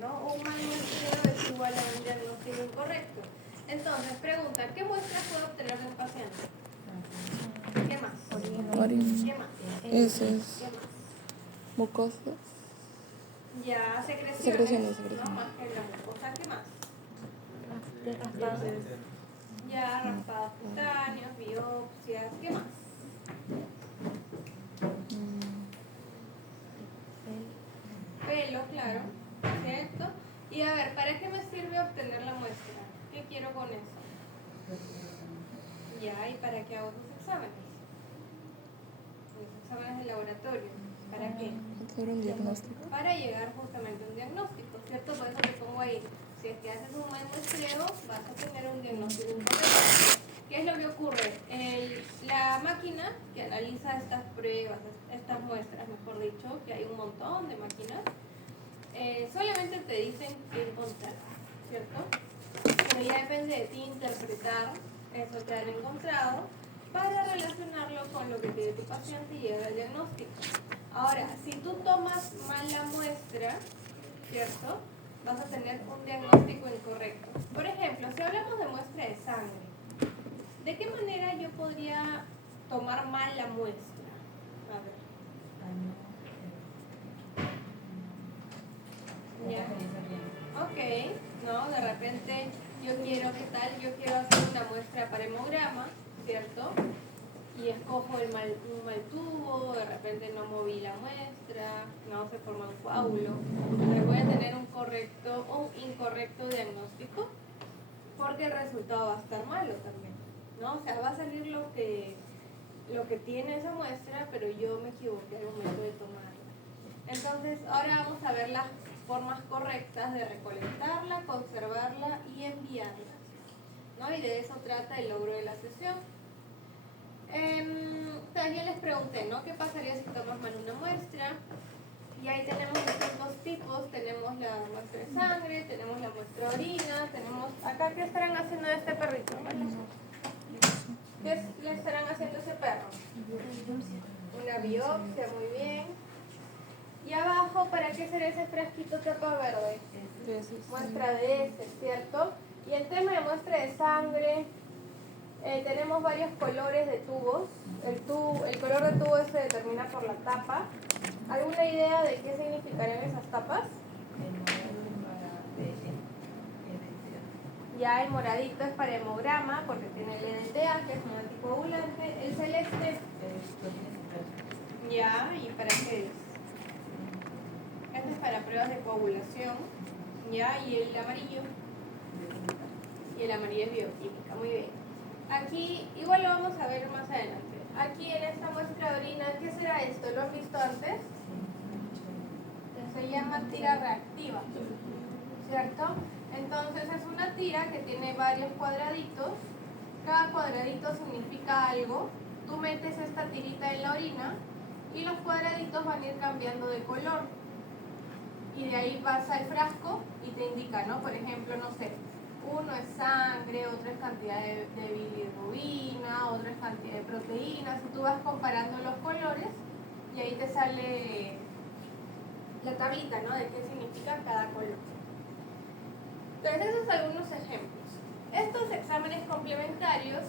¿no? Un mal muestreo es igual a un diagnóstico incorrecto. Entonces, pregunta, ¿qué muestras puedo obtener de un paciente? ¿Qué más? Orina. ¿Qué más? Heces. ¿Qué más? Mucosas. Ya, secreciones, Secreciones. ¿no? Más que la mucosa, ¿qué más? Ya, raspados cutáneos, biopsias, ¿qué más? Pelo, claro, ¿cierto? Y a ver, ¿para qué me sirve obtener la muestra? ¿Qué quiero con eso? Ya, ¿y para qué hago tus exámenes? Los exámenes de laboratorio, ¿para qué? Hacer un diagnóstico. Para llegar justamente a un diagnóstico, ¿cierto? Por eso te pongo ahí, si es que haces un mal muestreo, vas a tener un diagnóstico incorrecto. ¿Qué es lo que ocurre? La máquina que analiza estas pruebas, estas muestras, mejor dicho, que hay un montón de máquinas, solamente te dicen qué encontrar, ¿cierto? Pero ya depende de ti interpretar eso que han encontrado para relacionarlo con lo que tiene tu paciente y llegar al diagnóstico. Ahora, si tú tomas mal la muestra, ¿cierto? Vas a tener un diagnóstico incorrecto. Por ejemplo, si hablamos de muestra de sangre, ¿de qué manera yo podría tomar mal la muestra? A ver. Ya. Ok, no, de repente yo quiero, ¿qué tal? Yo quiero hacer una muestra para hemograma, ¿cierto? Y escojo un mal tubo, de repente no moví la muestra, no se forma un coágulo. Pero voy a tener un correcto o un incorrecto diagnóstico porque el resultado va a estar malo también, ¿no? O sea, va a salir lo que tiene esa muestra, pero yo me equivoqué al momento de tomarla. Entonces, ahora vamos a ver las formas correctas de recolectarla, conservarla y enviarla, ¿no? Y de eso trata el logro de la sesión. También les pregunté, ¿no? ¿Qué pasaría si tomas mal una muestra? Y ahí tenemos estos dos tipos, tenemos la muestra de sangre, tenemos la muestra de orina, tenemos acá, ¿qué estarán haciendo a este perrito? ¿Qué le estarán haciendo a ese perro? Una biopsia, muy bien. Y abajo, ¿para qué será ese frasquito tapa verde? Muestra de heces, ¿cierto? Y el tema de muestra de sangre, tenemos varios colores de tubos. El color de tubo se determina por la tapa. ¿Alguna idea de qué significarían esas tapas? Ya el moradito es para hemograma porque tiene el EDTA, que es un anticoagulante. El celeste, ya, ¿y para qué es? Este es para pruebas de coagulación, ya, y el amarillo. Y el amarillo es bioquímica, muy bien. Aquí, igual lo vamos a ver más adelante. Aquí en esta muestra de orina, ¿qué será esto? ¿Lo han visto antes? Se llama tira reactiva, ¿cierto? Entonces es una tira que tiene varios cuadraditos. Cada cuadradito significa algo. Tú metes esta tirita en la orina y los cuadraditos van a ir cambiando de color. Y de ahí pasa el frasco y te indica, ¿no? Por ejemplo, no sé, uno es sangre, otro es cantidad de bilirrubina, otro es cantidad de proteínas. Y tú vas comparando los colores y ahí te sale la tablita, ¿no? De qué significa cada color. Entonces, esos son algunos ejemplos. Estos exámenes complementarios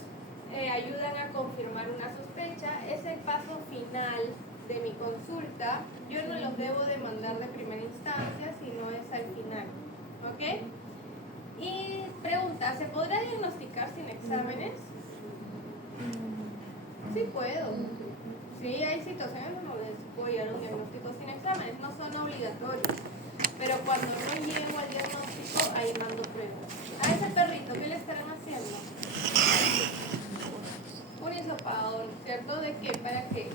ayudan a confirmar una sospecha. Es el paso final de mi consulta. Yo no los debo de mandar de primera instancia, sino es al final. ¿Ok? Y pregunta, ¿se podrá diagnosticar sin exámenes? Sí puedo. Sí, hay situaciones donde les puedo llegar a un diagnóstico sin exámenes, no son obligatorios. Pero cuando no llego al diagnóstico, ahí mando pruebas. A ese perrito, ¿qué le estarán haciendo? Un hisopado, ¿cierto? ¿De qué? ¿Para qué?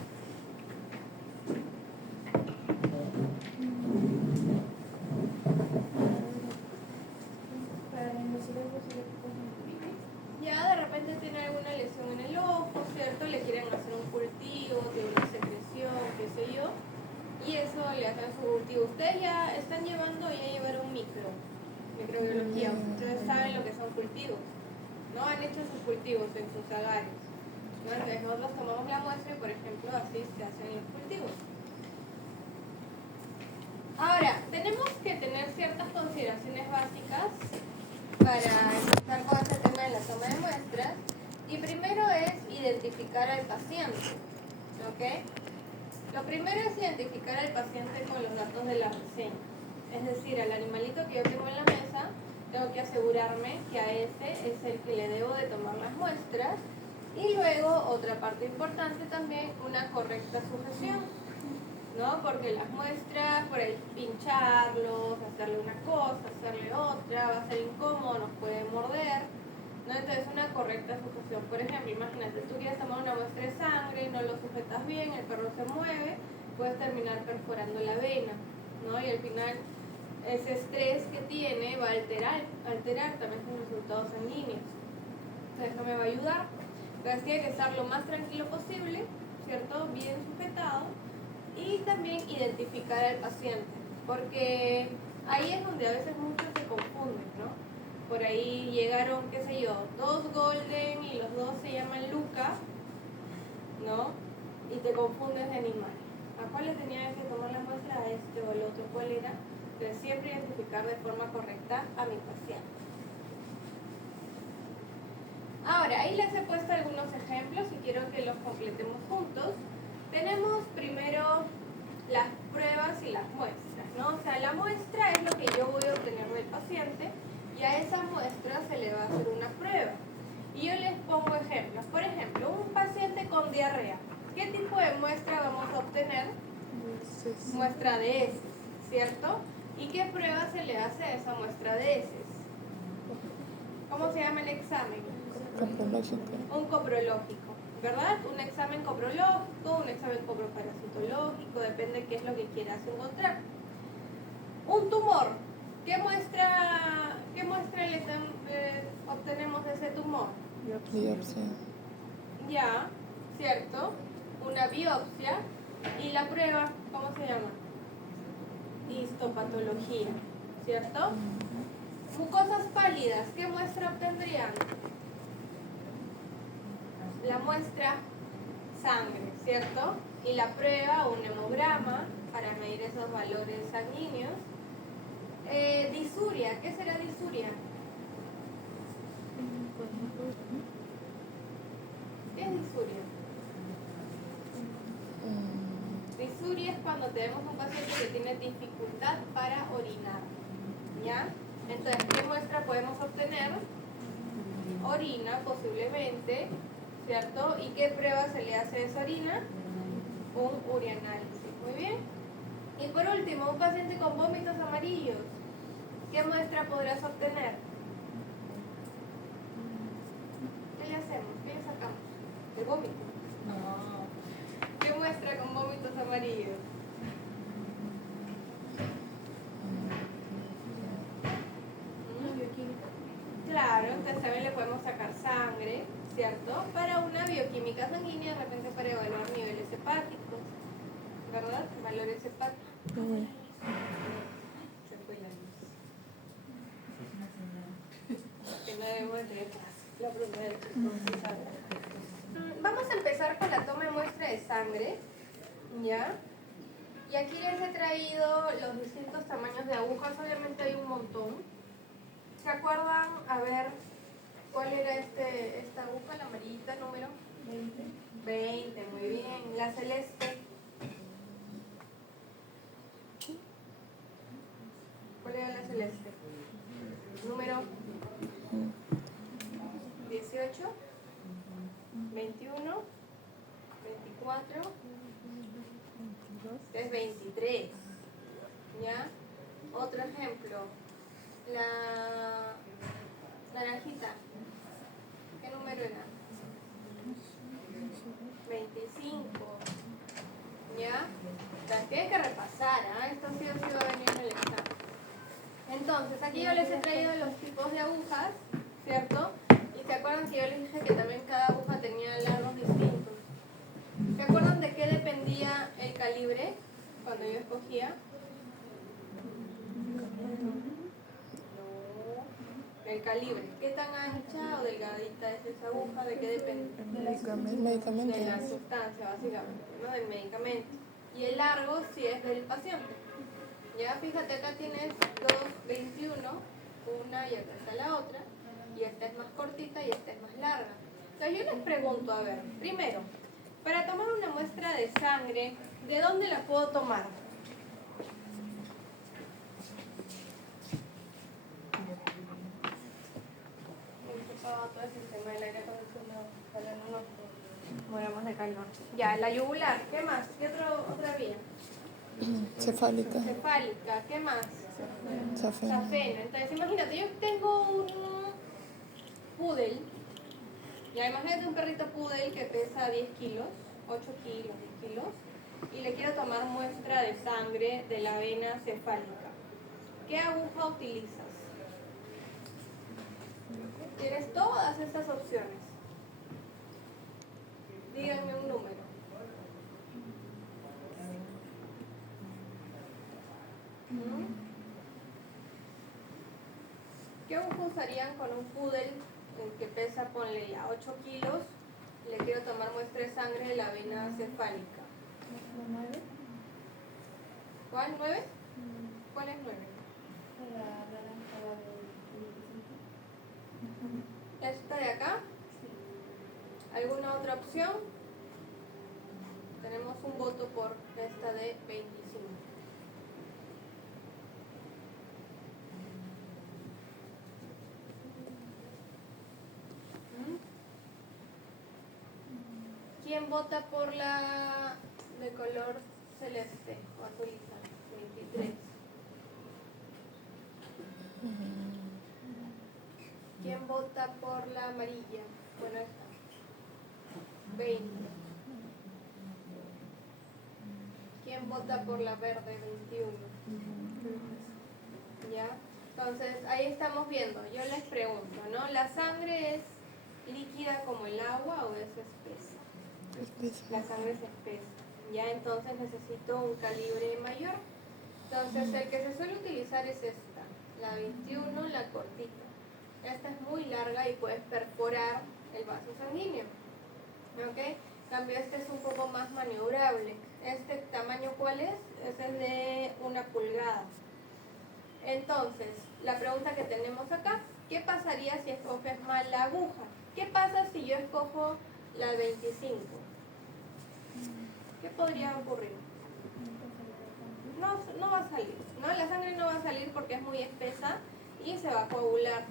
Ya de repente tiene alguna lesión en el ojo, ¿cierto? Le quieren hacer un cultivo de una secreción, qué sé yo, y eso le hacen su cultivo. Ustedes ya están llevando, ya llevaron microbiología, ustedes saben lo que son cultivos, ¿no? Han hecho sus cultivos en sus agares, ¿no? Entonces nosotros tomamos la muestra y, por ejemplo, así se hacen los cultivos. Ahora, tenemos que tener ciertas consideraciones básicas para empezar con este tema de la toma de muestras. Y primero es identificar al paciente, ¿ok? Lo primero es identificar al paciente con los datos de la reseña. Es decir, al animalito que yo tengo en la mesa, tengo que asegurarme que a ese es el que le debo de tomar las muestras. Y luego, otra parte importante también, una correcta sujeción, ¿no? Porque las muestras, por ahí pincharlos, hacerle una cosa, hacerle otra, va a ser incómodo, nos puede morder, ¿no? Entonces una correcta sujeción. Por ejemplo, imagínate, tú quieres tomar una muestra de sangre y no lo sujetas bien, el perro se mueve, puedes terminar perforando la vena, ¿no? Y al final ese estrés que tiene va a alterar también sus resultados sanguíneos. Entonces no me va a ayudar. Entonces tiene que estar lo más tranquilo posible, ¿cierto? Bien sujetado. Y también identificar al paciente, porque ahí es donde a veces muchos se confunden, ¿no? Por ahí llegaron, qué sé yo, 2 golden y los 2 se llaman Luca, ¿no? Y te confundes de animal. ¿A cuál le tenía que tomar la muestra? ¿A este o al otro? ¿Cuál era? Entonces siempre identificar de forma correcta a mi paciente. Ahora, ahí les he puesto algunos ejemplos y quiero que los completemos juntos. Tenemos primero las pruebas y las muestras, ¿no? O sea, la muestra es lo que yo voy a obtener del paciente y a esa muestra se le va a hacer una prueba. Y yo les pongo ejemplos. Por ejemplo, un paciente con diarrea. ¿Qué tipo de muestra vamos a obtener? Muestra de heces, ¿cierto? ¿Y qué prueba se le hace a esa muestra de heces? ¿Cómo se llama el examen? Coprológico. Un coprológico, ¿verdad? Un examen coprológico, un examen coproparasitológico, depende de qué es lo que quieras encontrar. Un tumor, ¿qué muestra obtenemos de ese tumor? Biopsia. Ya, ¿cierto? Una biopsia. ¿Y la prueba, cómo se llama? Histopatología, ¿cierto? Mucosas pálidas, ¿qué muestra obtendrían? La muestra sangre, ¿cierto? Y la prueba, un hemograma, para medir esos valores sanguíneos. Disuria, ¿qué será disuria? ¿Qué es disuria? Disuria es cuando tenemos un paciente que tiene dificultad para orinar, ¿ya? Entonces, ¿qué muestra podemos obtener? Orina, posiblemente, ¿cierto? ¿Y qué prueba se le hace a esa orina? Un urianálisis. Muy bien. Y por último, un paciente con vómitos amarillos. ¿Qué muestra podrás obtener? ¿Qué le hacemos? ¿Qué le sacamos? ¿El vómito? No. ¿Qué muestra con vómitos amarillos? Claro, entonces también le podemos sacar sangre, ¿cierto? Para una bioquímica sanguínea, de repente para evaluar niveles hepáticos, ¿verdad? Valores hepáticos. Se fue la luz. Que no debemos de tener clase. La pregunta del chico. Vamos a empezar con la toma de muestra de sangre, ¿ya? Y aquí les he traído los distintos tamaños de agujas, obviamente hay un montón. ¿Se acuerdan? A ver, ¿cuál era esta aguja, la amarillita, número? 20. 20, muy bien. La celeste. ¿Cuál era la celeste? Número 18, 21, 24, es 23. ¿Ya? Otro ejemplo. La naranjita, ¿qué número era? 25. ¿Ya? Las tienen que repasar, ¿eh? Esto sí o sí va a venir en el examen. Entonces, aquí yo les he traído los tipos de agujas, ¿cierto? Y se acuerdan que yo les dije que también cada aguja tenía largos distintos. ¿Se acuerdan de qué dependía el calibre cuando yo escogía? El calibre. ¿Qué tan ancha o delgadita es esa aguja? ¿De qué depende? Medicamento. De la sustancia, básicamente, ¿no? Del medicamento. Y el largo sí es del paciente. Ya, fíjate, acá tienes 2,21, una y acá está la otra, y esta es más cortita y esta es más larga. Entonces yo les pregunto, a ver, primero, para tomar una muestra de sangre, ¿de dónde la puedo tomar? Todo el sistema del aire acondicionado, para no nos moramos de calor. Ya, la yugular, ¿qué más? ¿Qué otra vía? Cefálica. Cefálica, ¿qué más? Safena. Safena. Entonces, imagínate, yo tengo un poodle, ya imagínate un perrito poodle que pesa 10 kilos, 8 kilos, 10 kilos, y le quiero tomar muestra de sangre de la vena cefálica. ¿Qué aguja utilizas? Tienes todas estas opciones. Díganme un número. ¿Qué aguja usarían con un poodle que pesa, ponle ya 8 kilos? Le quiero tomar muestra de sangre de la vena cefálica. ¿9? ¿Cuál? ¿9? ¿Cuál es 9? ¿Esta de acá? ¿Alguna otra opción? Tenemos un voto por esta de 25. ¿Quién vota por la de color celeste o azulita? 23. ¿Quién vota por la amarilla? Bueno, esta. 20. ¿Quién vota por la verde? 21. ¿Ya? Entonces, ahí estamos viendo. Yo les pregunto, ¿no? ¿La sangre es líquida como el agua o es espesa? La sangre es espesa. Ya, entonces necesito un calibre mayor. Entonces, el que se suele utilizar es esta, la 21, la cortita. Esta es muy larga y puedes perforar el vaso sanguíneo. ¿Ok? En cambio, este es un poco más maniobrable. ¿Este tamaño cuál es? Este es de 1 pulgada. Entonces, la pregunta que tenemos acá, ¿qué pasaría si escoges mal la aguja? ¿Qué pasa si yo escojo la 25? ¿Qué podría ocurrir? No va a salir, ¿no? La sangre no va a salir porque es muy espesa y se va a coagular,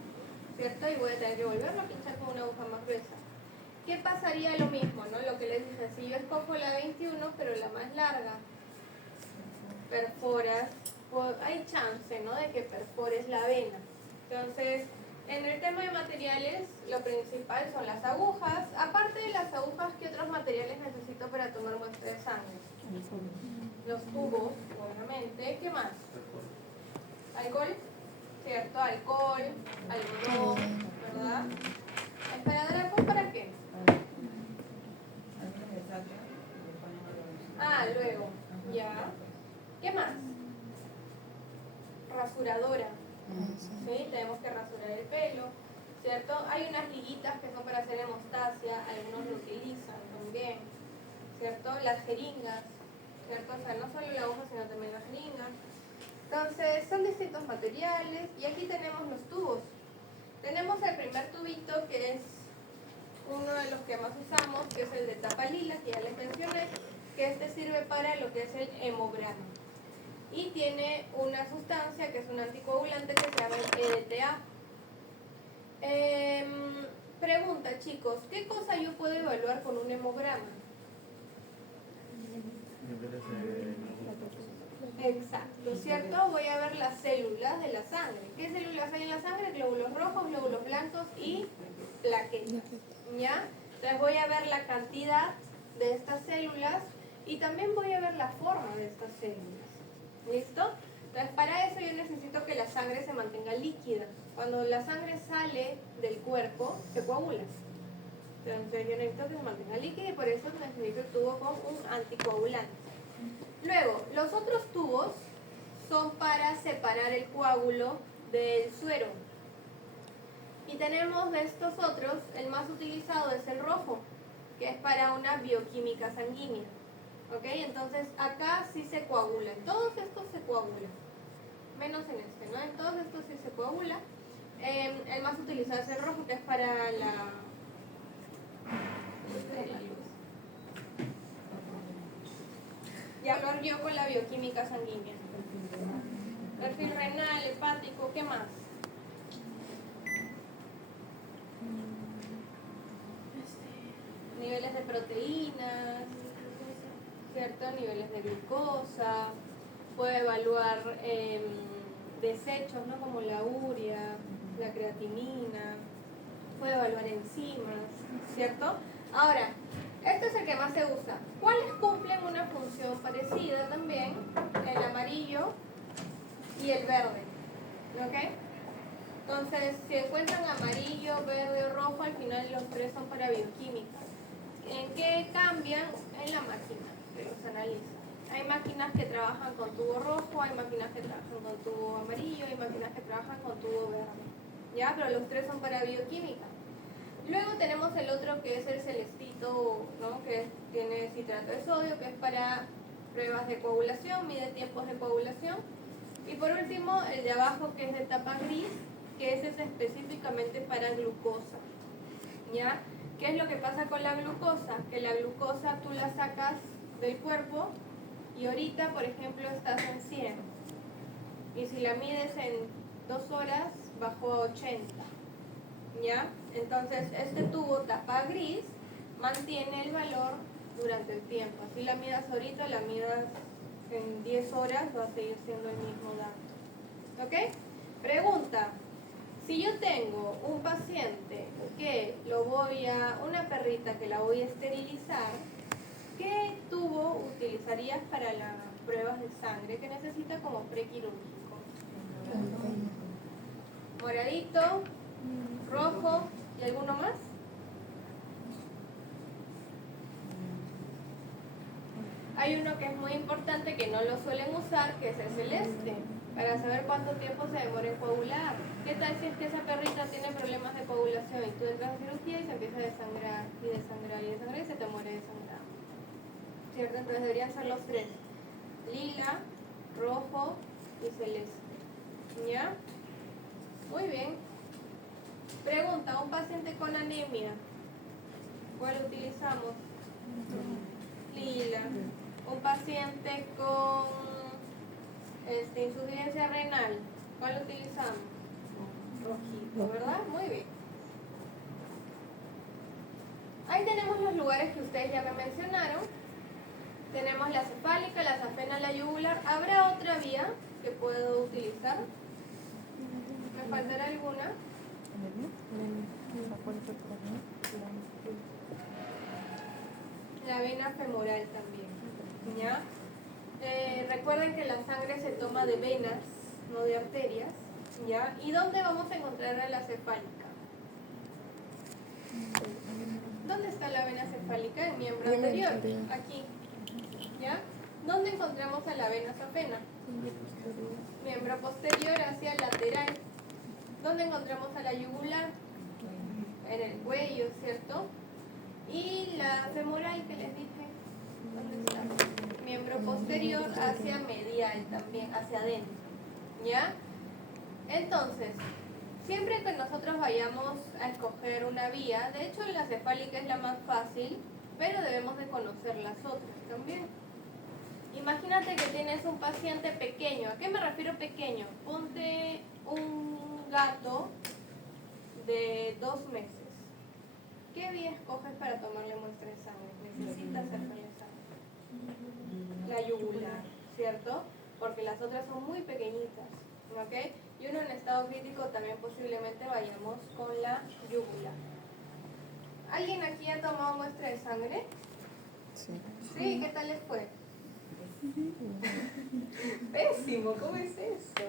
¿cierto? Y voy a tener que volverlo a pinchar con una aguja más gruesa. ¿Qué pasaría lo mismo, no? Lo que les dije, si yo escojo la 21, pero la más larga, perforas, hay chance, ¿no? De que perfores la vena. Entonces, en el tema de materiales, lo principal son las agujas. Aparte de las agujas, ¿qué otros materiales necesito para tomar muestra de sangre? Los tubos, obviamente. ¿Qué más? ¿Alcohol? ¿Cierto? Alcohol, algodón, ¿verdad? ¿Esparadrapo para qué? Ah, luego. Ya. ¿Qué más? Rasuradora. ¿Sí? Tenemos que rasurar el pelo, ¿cierto? Hay unas liguitas que son para hacer hemostasia, algunos lo utilizan también, ¿cierto? Las jeringas, ¿cierto? O sea, no solo la aguja, sino también las jeringas. Entonces, son distintos materiales y aquí tenemos los tubos. Tenemos el primer tubito que es uno de los que más usamos, que es el de tapa lila, que ya les mencioné, que este sirve para lo que es el hemograma. Y tiene una sustancia que es un anticoagulante que se llama EDTA. Pregunta, chicos, ¿qué cosa yo puedo evaluar con un hemograma? Exacto, ¿cierto? Voy a ver las células de la sangre. ¿Qué células hay en la sangre? Glóbulos rojos, glóbulos blancos y plaquetas. ¿Ya? Entonces voy a ver la cantidad de estas células y también voy a ver la forma de estas células. ¿Listo? Entonces para eso yo necesito que la sangre se mantenga líquida. Cuando la sangre sale del cuerpo, se coagula. Entonces yo necesito que se mantenga líquida y por eso necesito el tubo con un anticoagulante. Luego, los otros tubos son para separar el coágulo del suero. Y tenemos de estos otros, el más utilizado es el rojo, que es para una bioquímica sanguínea. ¿Ok? Entonces acá sí se coagulan, todos estos se coagulan. menos en este, ¿no? En todos estos sí se coagula. El más utilizado es el rojo, que es para la luz. Y hablar yo con la bioquímica sanguínea. Perfil renal, hepático, ¿qué más? Niveles de proteínas, ¿cierto? Niveles de glucosa. Puede evaluar desechos, ¿no? Como la urea, la creatinina. Puede evaluar enzimas, ¿cierto? Ahora, este es el que más se usa. ¿Cuáles cumplen una función parecida también? El amarillo y el verde, ¿ok? Entonces, si encuentran amarillo, verde o rojo, al final los tres son para bioquímica. ¿En qué cambian? En la máquina que los analiza. Hay máquinas que trabajan con tubo rojo, hay máquinas que trabajan con tubo amarillo, hay máquinas que trabajan con tubo verde. ¿Ya? Pero los tres son para bioquímica. Luego tenemos el otro que es el celestito, ¿no? Que tiene citrato de sodio, que es para pruebas de coagulación, mide tiempos de coagulación. Y por último, el de abajo, que es de tapa gris, que ese es específicamente para glucosa. ¿Ya? ¿Qué es lo que pasa con la glucosa? Que la glucosa tú la sacas del cuerpo y ahorita, por ejemplo, estás en 100. Y si la mides en 2 horas, bajó a 80. ¿Ya? Entonces, este tubo tapa gris mantiene el valor durante el tiempo. Así la midas ahorita, la midas en 10 horas, va a seguir siendo el mismo dato. ¿Ok? Pregunta. Si yo tengo un paciente que una perrita que la voy a esterilizar, ¿qué tubo utilizarías para las pruebas de sangre que necesita como prequirúrgico? Moradito, rojo y alguno más. Hay uno que es muy importante que no lo suelen usar, que es el celeste, para saber cuánto tiempo se demora en coagular. ¿Qué tal si es que esa perrita tiene problemas de coagulación y tú entras a cirugía y se empieza a desangrar y desangrar y desangrar y se te muere desangrado? ¿Cierto? Entonces deberían ser los tres: lila, rojo y celeste. ¿Ya? Muy bien. Pregunta, un paciente con anemia, ¿cuál utilizamos? Lila. Un paciente con insuficiencia renal, ¿cuál utilizamos? Rojito, ¿verdad? Muy bien. Ahí tenemos los lugares que ustedes ya me mencionaron. Tenemos la cefálica, la safena, la yugular. ¿Habrá otra vía que puedo utilizar? ¿Me faltará alguna? La vena femoral también. ¿Ya? Recuerden que la sangre se toma de venas, no de arterias. ¿Ya? ¿Y dónde vamos a encontrar a la cefálica? ¿Dónde está la vena cefálica? En miembro anterior. Aquí. ¿Ya? ¿Dónde encontramos a la vena safena? Miembro posterior hacia el lateral. ¿Dónde encontramos a la yugular? En el cuello, ¿cierto? Y la femoral que les dije, ¿dónde está? Miembro posterior hacia medial también, hacia adentro. ¿Ya? Entonces, siempre que nosotros vayamos a escoger una vía, de hecho la cefálica es la más fácil, pero debemos de conocer las otras también. Imagínate que tienes un paciente pequeño. ¿A qué me refiero pequeño? Ponte un gato de 2 meses. ¿Qué vía escoges para tomarle muestra de sangre? Necesitas hacerle sangre. La yugular, ¿cierto? Porque las otras son muy pequeñitas, ¿ok? Y uno en estado crítico también posiblemente vayamos con la yugular. ¿Alguien aquí ha tomado muestra de sangre? Sí. Sí, ¿qué tal les fue? Pésimo, ¿cómo es eso?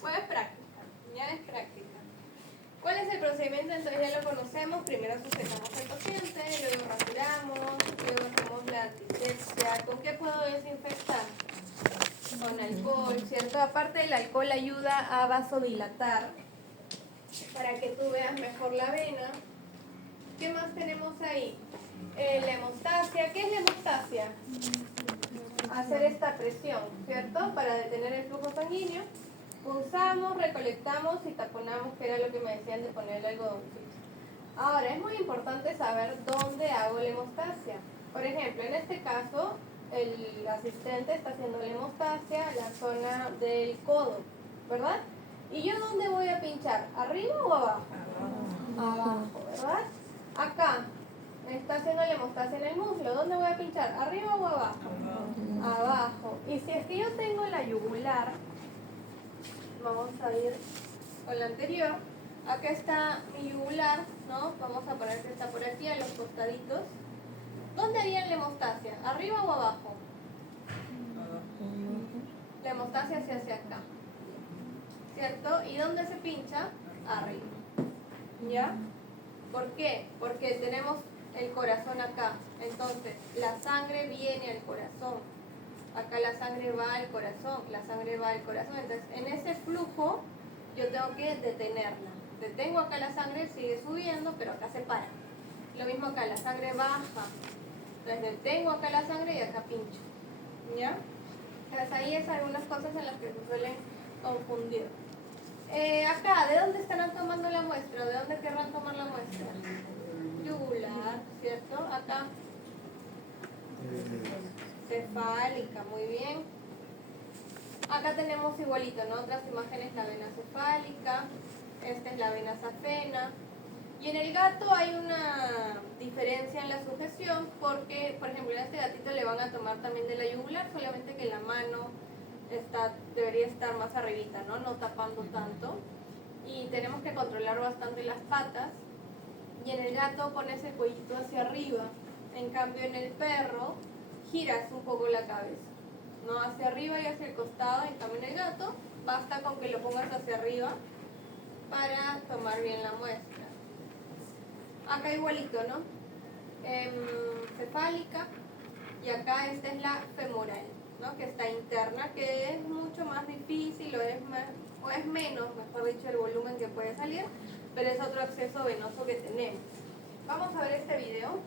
Bueno, es práctica, ya es práctica. ¿Cuál es el procedimiento? Entonces ya lo conocemos. Primero sujetamos al paciente, luego rasuramos, luego hacemos la antisepsia. ¿Con qué puedo desinfectar? Con alcohol, ¿cierto? Aparte, el alcohol ayuda a vasodilatar para que tú veas mejor la vena. ¿Qué más tenemos ahí? La hemostasia. ¿Qué es la hemostasia? hacer esta presión, ¿cierto? Para detener el flujo sanguíneo. Pulsamos, recolectamos y taponamos, que era lo que me decían de poner el algodoncito. Ahora, es muy importante saber dónde hago la hemostasia. Por ejemplo, en este caso, el asistente está haciendo la hemostasia en la zona del codo, ¿verdad? ¿Y yo dónde voy a pinchar? ¿Arriba o abajo? Abajo, ¿verdad? Acá, está haciendo la hemostasia en el muslo. ¿Dónde voy a pinchar? ¿Arriba o abajo? Abajo. Y si es que yo tengo la yugular, vamos a ir con la anterior. Acá está mi yugular, ¿no? Vamos a poner que está por aquí, a los costaditos. ¿Dónde harían la hemostasia? ¿Arriba o abajo? La hemostasia se hace acá, ¿cierto? ¿Y dónde se pincha? Arriba. ¿Ya? ¿Por qué? Porque tenemos el corazón acá. Entonces, la sangre viene al corazón. Acá la sangre va al corazón, la sangre va al corazón. Entonces, en ese flujo, yo tengo que detenerla. Detengo acá la sangre, sigue subiendo, pero acá se para. Lo mismo acá, la sangre baja. Entonces, detengo acá la sangre y acá pincho. ¿Ya? Entonces, ahí es algunas cosas en las que se suelen confundir. Acá, ¿de dónde estarán tomando la muestra? ¿De dónde querrán tomar la muestra? Yugular, ¿cierto? Acá. Cefálica, muy bien. Acá tenemos igualito, ¿no? Otras imágenes, la vena cefálica. Esta es la vena safena. Y en el gato hay una diferencia en la sujeción porque, por ejemplo, en este gatito le van a tomar también de la yugular, solamente que la mano debería estar más arribita, ¿no? No tapando tanto. Y tenemos que controlar bastante las patas. Y en el gato pones el cuellito hacia arriba. En cambio, en el perro giras un poco la cabeza, ¿no? Hacia arriba y hacia el costado. En cambio, en el gato basta con que lo pongas hacia arriba para tomar bien la muestra. Acá igualito, ¿no? Cefálica. Y acá esta es la femoral, ¿no? Que está interna, que es mucho más difícil o es menos, mejor dicho, el volumen que puede salir, pero es otro acceso venoso que tenemos. Vamos a ver este video.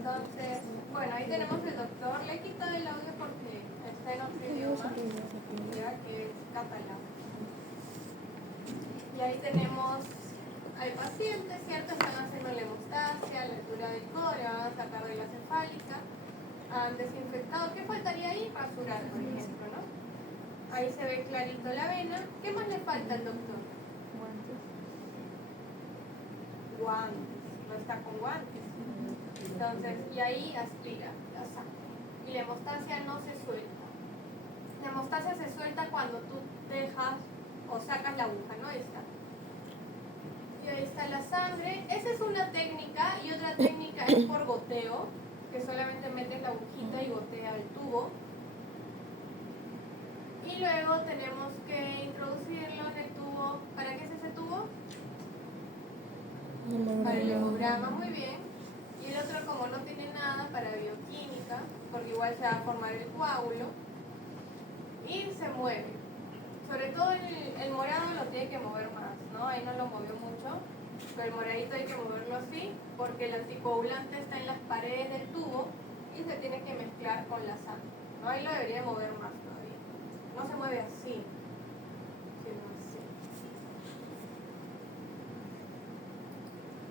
Entonces, bueno, ahí tenemos el doctor. Le he quitado el audio porque está en otro idioma, ya que es catalán. Y ahí tenemos al paciente, ¿cierto? Están haciendo la hemostasia, la altura del codo, le van a sacar de la cefálica. Han desinfectado. ¿Qué faltaría ahí? Rasurar, por ejemplo, ¿no? Ahí se ve clarito la vena. ¿Qué más le falta al doctor? Guantes. No está con guantes. Entonces, y ahí aspira la sangre. Y la hemostasia no se suelta. La hemostasia se suelta cuando tú dejas o sacas la aguja, ¿no? Ahí está. Y ahí está la sangre. Esa es una técnica, y otra técnica es por goteo, que solamente metes la agujita y gotea el tubo. Y luego tenemos que introducirlo en el tubo. ¿Para qué es ese tubo? Para el hemograma, muy bien. Y el otro, como no tiene nada, para bioquímica, porque igual se va a formar el coágulo. Y se mueve. Sobre todo el morado lo tiene que mover más, ¿no? Ahí no lo movió mucho, pero el moradito hay que moverlo así, porque el anticoagulante está en las paredes del tubo y se tiene que mezclar con la sangre, ¿no? Ahí lo debería mover más todavía. No se mueve así, sino así.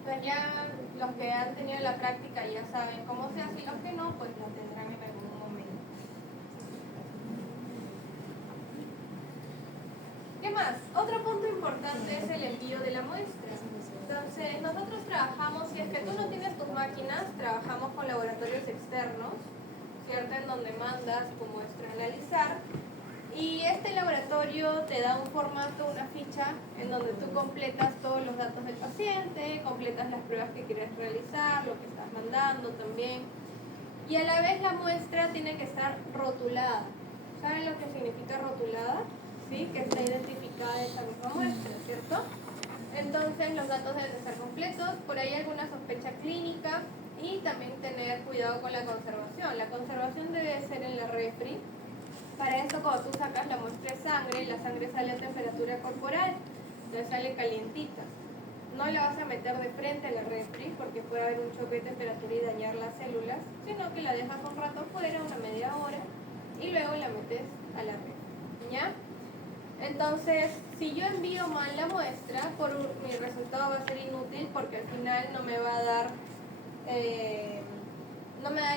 Entonces ya los que han tenido la práctica ya saben cómo se hace y los que no, pues lo tendrán en algún momento. ¿Qué más? Otro punto importante es el envío de la muestra. Entonces nosotros trabajamos, si es que tú no tienes tus máquinas, trabajamos con laboratorios externos, ¿cierto? En donde mandas tu muestra a analizar. Y este laboratorio te da un formato, una ficha, en donde tú completas todos los datos del paciente, completas las pruebas que quieres realizar, lo que estás mandando también. Y a la vez la muestra tiene que estar rotulada. ¿Saben lo que significa rotulada? ¿Sí? Que está identificada esa misma muestra, ¿cierto? Entonces los datos deben estar completos, por ahí alguna sospecha clínica y también tener cuidado con la conservación. La conservación debe ser en la refri. Para eso, cuando tú sacas la muestra de sangre, la sangre sale a temperatura corporal, ya sale calientita. No la vas a meter de frente a la refri porque puede haber un choque de temperatura y dañar las células, sino que la dejas un rato fuera, una media hora, y luego la metes a la refri. ¿Ya? Entonces, si yo envío mal la muestra, mi resultado va a ser inútil porque al final no me va a dar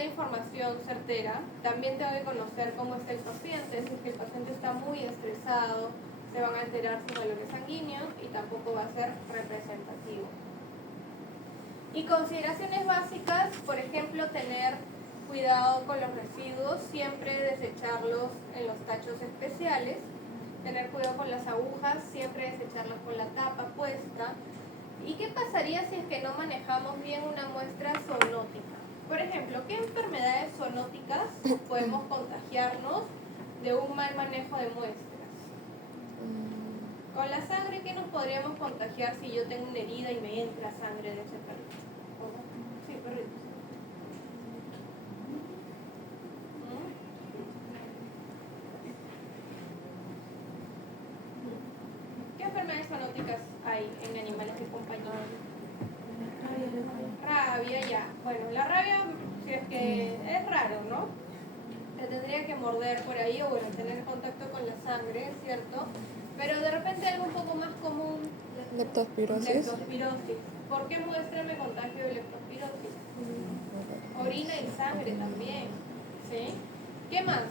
información certera. También tengo que conocer cómo está el paciente. Si es que el paciente está muy estresado, se van a enterar su valores sanguíneos y tampoco va a ser representativo. Y consideraciones básicas, por ejemplo, tener cuidado con los residuos, siempre desecharlos en los tachos especiales. Tener cuidado con las agujas, siempre desecharlas con la tapa puesta. ¿Y qué pasaría si es que no manejamos bien una muestra zoonótica? Por ejemplo, ¿qué enfermedades zoonóticas podemos contagiarnos de un mal manejo de muestras? Con la sangre, ¿qué nos podríamos contagiar si yo tengo una herida y me entra sangre de ese perrito? Sí, perrito. ¿Qué enfermedades zoonóticas hay en animales de compañía? Rabia, ya. Bueno, la rabia, si es que es raro, ¿no? Te tendría que morder por ahí o bueno, tener contacto con la sangre, ¿cierto? Pero de repente algo un poco más común. Leptospirosis. Leptospirosis. ¿Por qué muestra me contagio de leptospirosis? Orina y sangre también, ¿sí? ¿Qué más?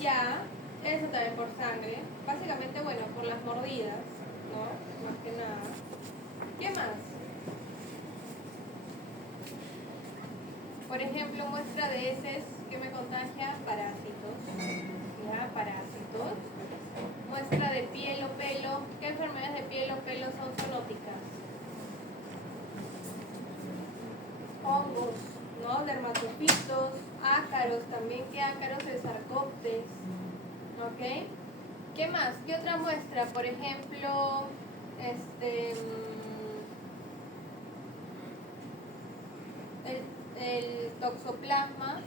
Ya, eso también por sangre. Básicamente, bueno, por las mordidas, ¿no? Más que nada. ¿Qué más? Por ejemplo, muestra de heces que me contagia parásitos. ¿Ya? Parásitos. Muestra de piel o pelo. ¿Qué enfermedades de piel o pelo son zoonóticas? Hongos, ¿no? Dermatofitos, ácaros, también que ácaros, el sarcoptes, ¿ok? ¿Qué más? ¿Qué otra muestra? Por ejemplo, el toxoplasma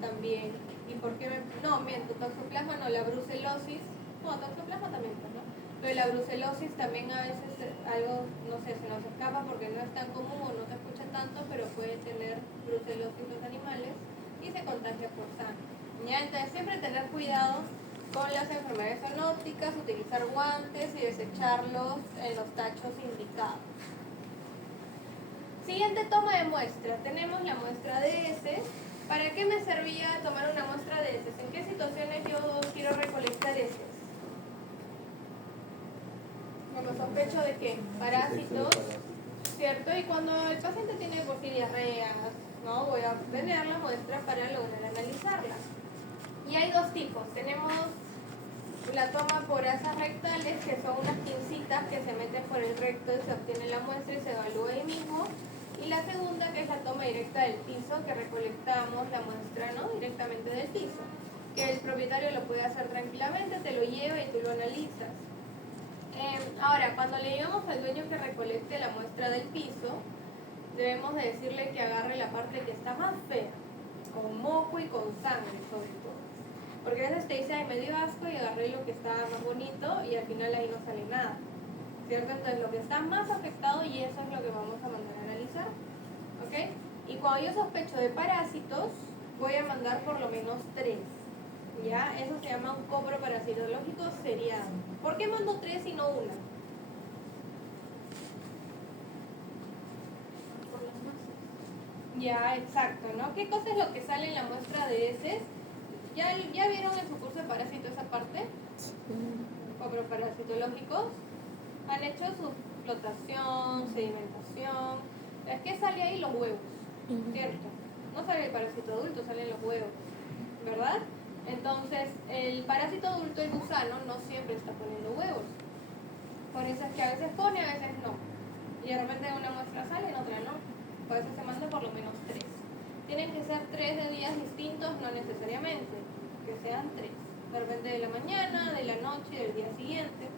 también. ¿Y por qué no, miento, toxoplasma no, la brucelosis, no, toxoplasma también, ¿no? Pero la brucelosis también a veces algo, no sé, se nos escapa porque no es tan común o no se escucha tanto, pero puede tener brucelosis los animales y se contagia por sangre. ¿Ya? Entonces siempre tener cuidado con las enfermedades zoonóticas, utilizar guantes y desecharlos en los tachos indicados. Siguiente toma de muestra. Tenemos la muestra de heces. ¿Para qué me servía tomar una muestra de heces? ¿En qué situaciones yo quiero recolectar heces? Cuando sospecho de qué? Parásitos, ¿cierto? Y cuando el paciente tiene por sí diarreas, ¿no? Voy a obtener la muestra para lograr analizarla. Y hay dos tipos. Tenemos la toma por asas rectales, que son unas pincitas que se meten por el recto y se obtiene la muestra y se evalúa ahí mismo. Y la segunda, que es la toma directa del piso, que recolectamos la muestra, ¿no? Directamente del piso. Que el propietario lo puede hacer tranquilamente, te lo lleva y tú lo analizas. Ahora, cuando le digamos al dueño que recolecte la muestra del piso, debemos de decirle que agarre la parte que está más fea, con moco y con sangre sobre todo. Porque a veces te dice, ay, me dio asco y agarré lo que está más bonito y al final ahí no sale nada, ¿cierto? Entonces lo que está más afectado y eso es lo que vamos a mandar a analizar, ¿ok? Y cuando yo sospecho de parásitos, voy a mandar por lo menos 3, ¿Ya? Eso se llama un coproparasitológico seriado. ¿Por qué mando 3 y no una? Ya, exacto, ¿no? ¿Qué cosa es lo que sale en la muestra de heces? ¿Ya vieron en su curso de parásito esa parte? Coproparasitológicos. Han hecho su flotación, sedimentación. Es que sale ahí los huevos, ¿cierto? No sale el parásito adulto, salen los huevos, ¿verdad? Entonces, el parásito adulto, el gusano, no siempre está poniendo huevos. Por eso es que a veces pone, a veces no. Y de repente una muestra sale, en otra no. Por eso se manda por lo menos 3. Tienen que ser 3 de días distintos, no necesariamente. Que sean 3. De repente de la mañana, de la noche y del día siguiente.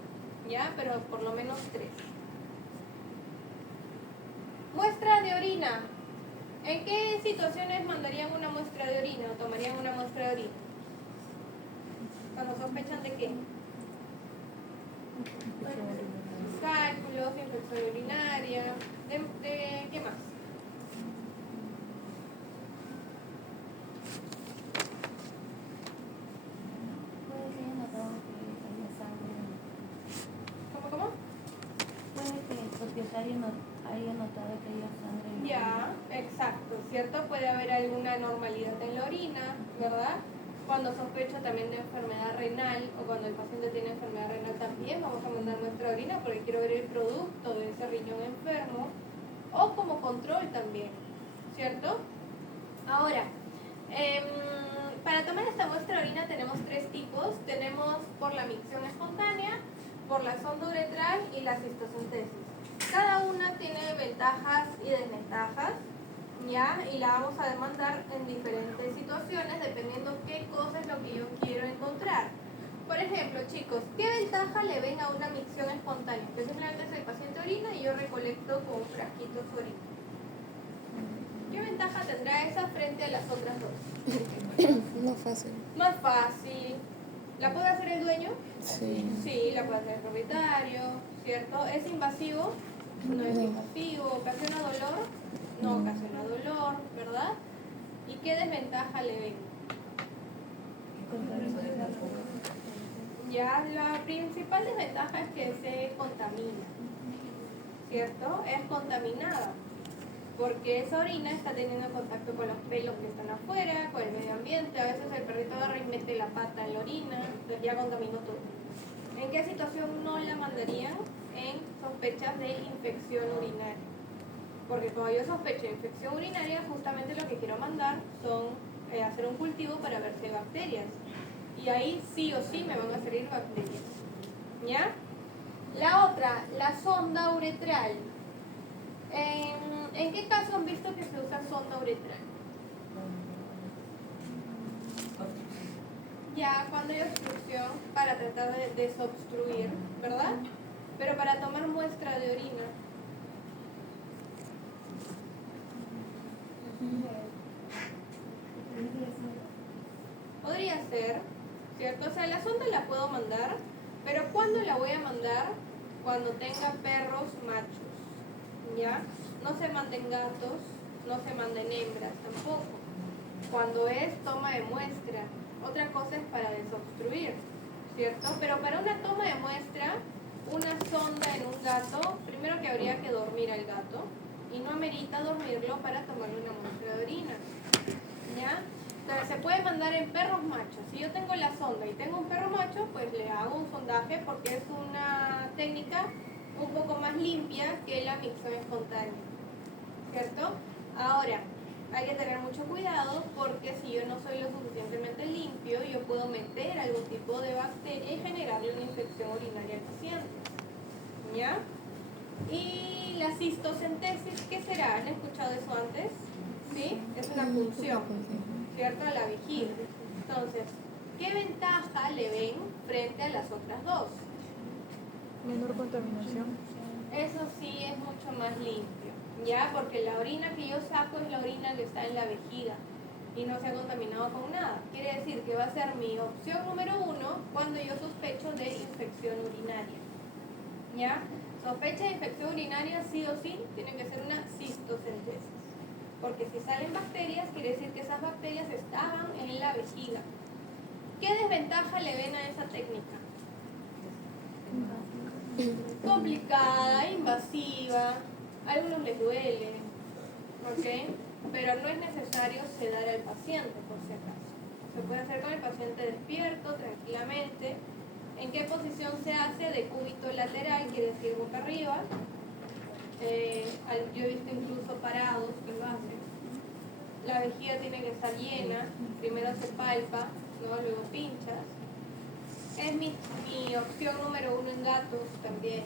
¿Ya? Pero por lo menos 3. Muestra de orina. ¿En qué situaciones mandarían una muestra de orina o tomarían una muestra de orina? Cuando sospechan de qué. Cálculos, infección urinaria. ¿De qué más? ¿Cómo? Puede que el propietario no haya notado que haya sangre. Ya, exacto, ¿cierto? Puede haber alguna normalidad en la orina, ¿verdad? Cuando sospecho también de enfermedad renal o cuando el paciente tiene enfermedad renal también vamos a mandar nuestra orina porque quiero ver el producto de ese riñón enfermo o como control también, ¿cierto? Ahora, para tomar esta muestra de orina tenemos 3 tipos. Tenemos por la micción espontánea, por la sonda uretral y la cistocentesis. Cada una tiene ventajas y desventajas, ¿ya? Y la vamos a demandar en diferentes situaciones dependiendo qué cosa es lo que yo quiero encontrar. Por ejemplo, chicos, ¿qué ventaja le ven a una micción espontánea? Que simplemente es el paciente orina y yo recolecto con un frasquito su orina. ¿Qué ventaja tendrá esa frente a las otras dos? Más fácil. Más fácil. ¿La puede hacer el dueño? Sí. Sí, la puede hacer el propietario, ¿cierto? ¿Es invasivo? No es invasivo. ¿Ocasiona dolor? No ocasiona dolor, ¿verdad? ¿Y qué desventaja le ven? Ya, la principal desventaja es que se contamina, ¿cierto? Es contaminada, porque esa orina está teniendo contacto con los pelos que están afuera, con el medio ambiente. A veces el perrito agarra y mete la pata en la orina, entonces ya contaminó todo. ¿En qué situación no la mandarían? En sospechas de infección urinaria. Porque cuando yo sospecho de infección urinaria, justamente lo que quiero mandar son hacer un cultivo para ver si hay bacterias. Y ahí sí o sí me van a salir bacterias. ¿Ya? La otra, la sonda uretral. ¿En qué caso han visto que se usa sonda uretral? Ya, cuando hay obstrucción, para tratar de desobstruir, ¿verdad? Pero para tomar muestra de orina. Podría ser, ¿cierto? O sea, la sonda la puedo mandar, pero ¿cuándo la voy a mandar? Cuando tenga perros machos, ¿ya? No se manden gatos, no se manden hembras tampoco. Cuando es toma de muestra, otra cosa es para desobstruir, ¿cierto? Pero para una toma de muestra, una sonda en un gato, primero que habría que dormir al gato, y no amerita dormirlo para tomarle una muestra de orina, ¿ya? Entonces, se puede mandar en perros machos. Si yo tengo la sonda y tengo un perro macho, pues le hago un sondaje porque es una técnica un poco más limpia que la micción espontánea, ¿cierto? Ahora, hay que tener mucho cuidado porque si yo no soy lo suficientemente limpio, yo puedo meter algún tipo de bacteria y generarle una infección urinaria al paciente, ¿ya? Y la cistocentesis, ¿qué será? ¿Han escuchado eso antes? ¿Sí? Es una punción, ¿cierto? A la vejiga. Entonces, ¿qué ventaja le ven frente a las otras dos? Menor contaminación. Eso sí es mucho más limpio, ¿ya? Porque la orina que yo saco es la orina que está en la vejiga y no se ha contaminado con nada. Quiere decir que va a ser mi opción número 1 cuando yo sospecho de infección urinaria, ¿ya? Sospecha de infección urinaria sí o sí tiene que ser una cistocentesis. Porque si salen bacterias, quiere decir que esas bacterias estaban en la vejiga. ¿Qué desventaja le ven a esa técnica? Complicada, invasiva, a algunos les duele, ¿ok? Pero no es necesario sedar al paciente, por si acaso. Se puede hacer con el paciente despierto, tranquilamente. ¿En qué posición se hace? De cúbito lateral, quiere decir boca arriba. Yo he visto incluso parados que lo hacen. La vejiga tiene que estar llena, primero se palpa, luego pinchas. Es mi opción número 1 en gatos también.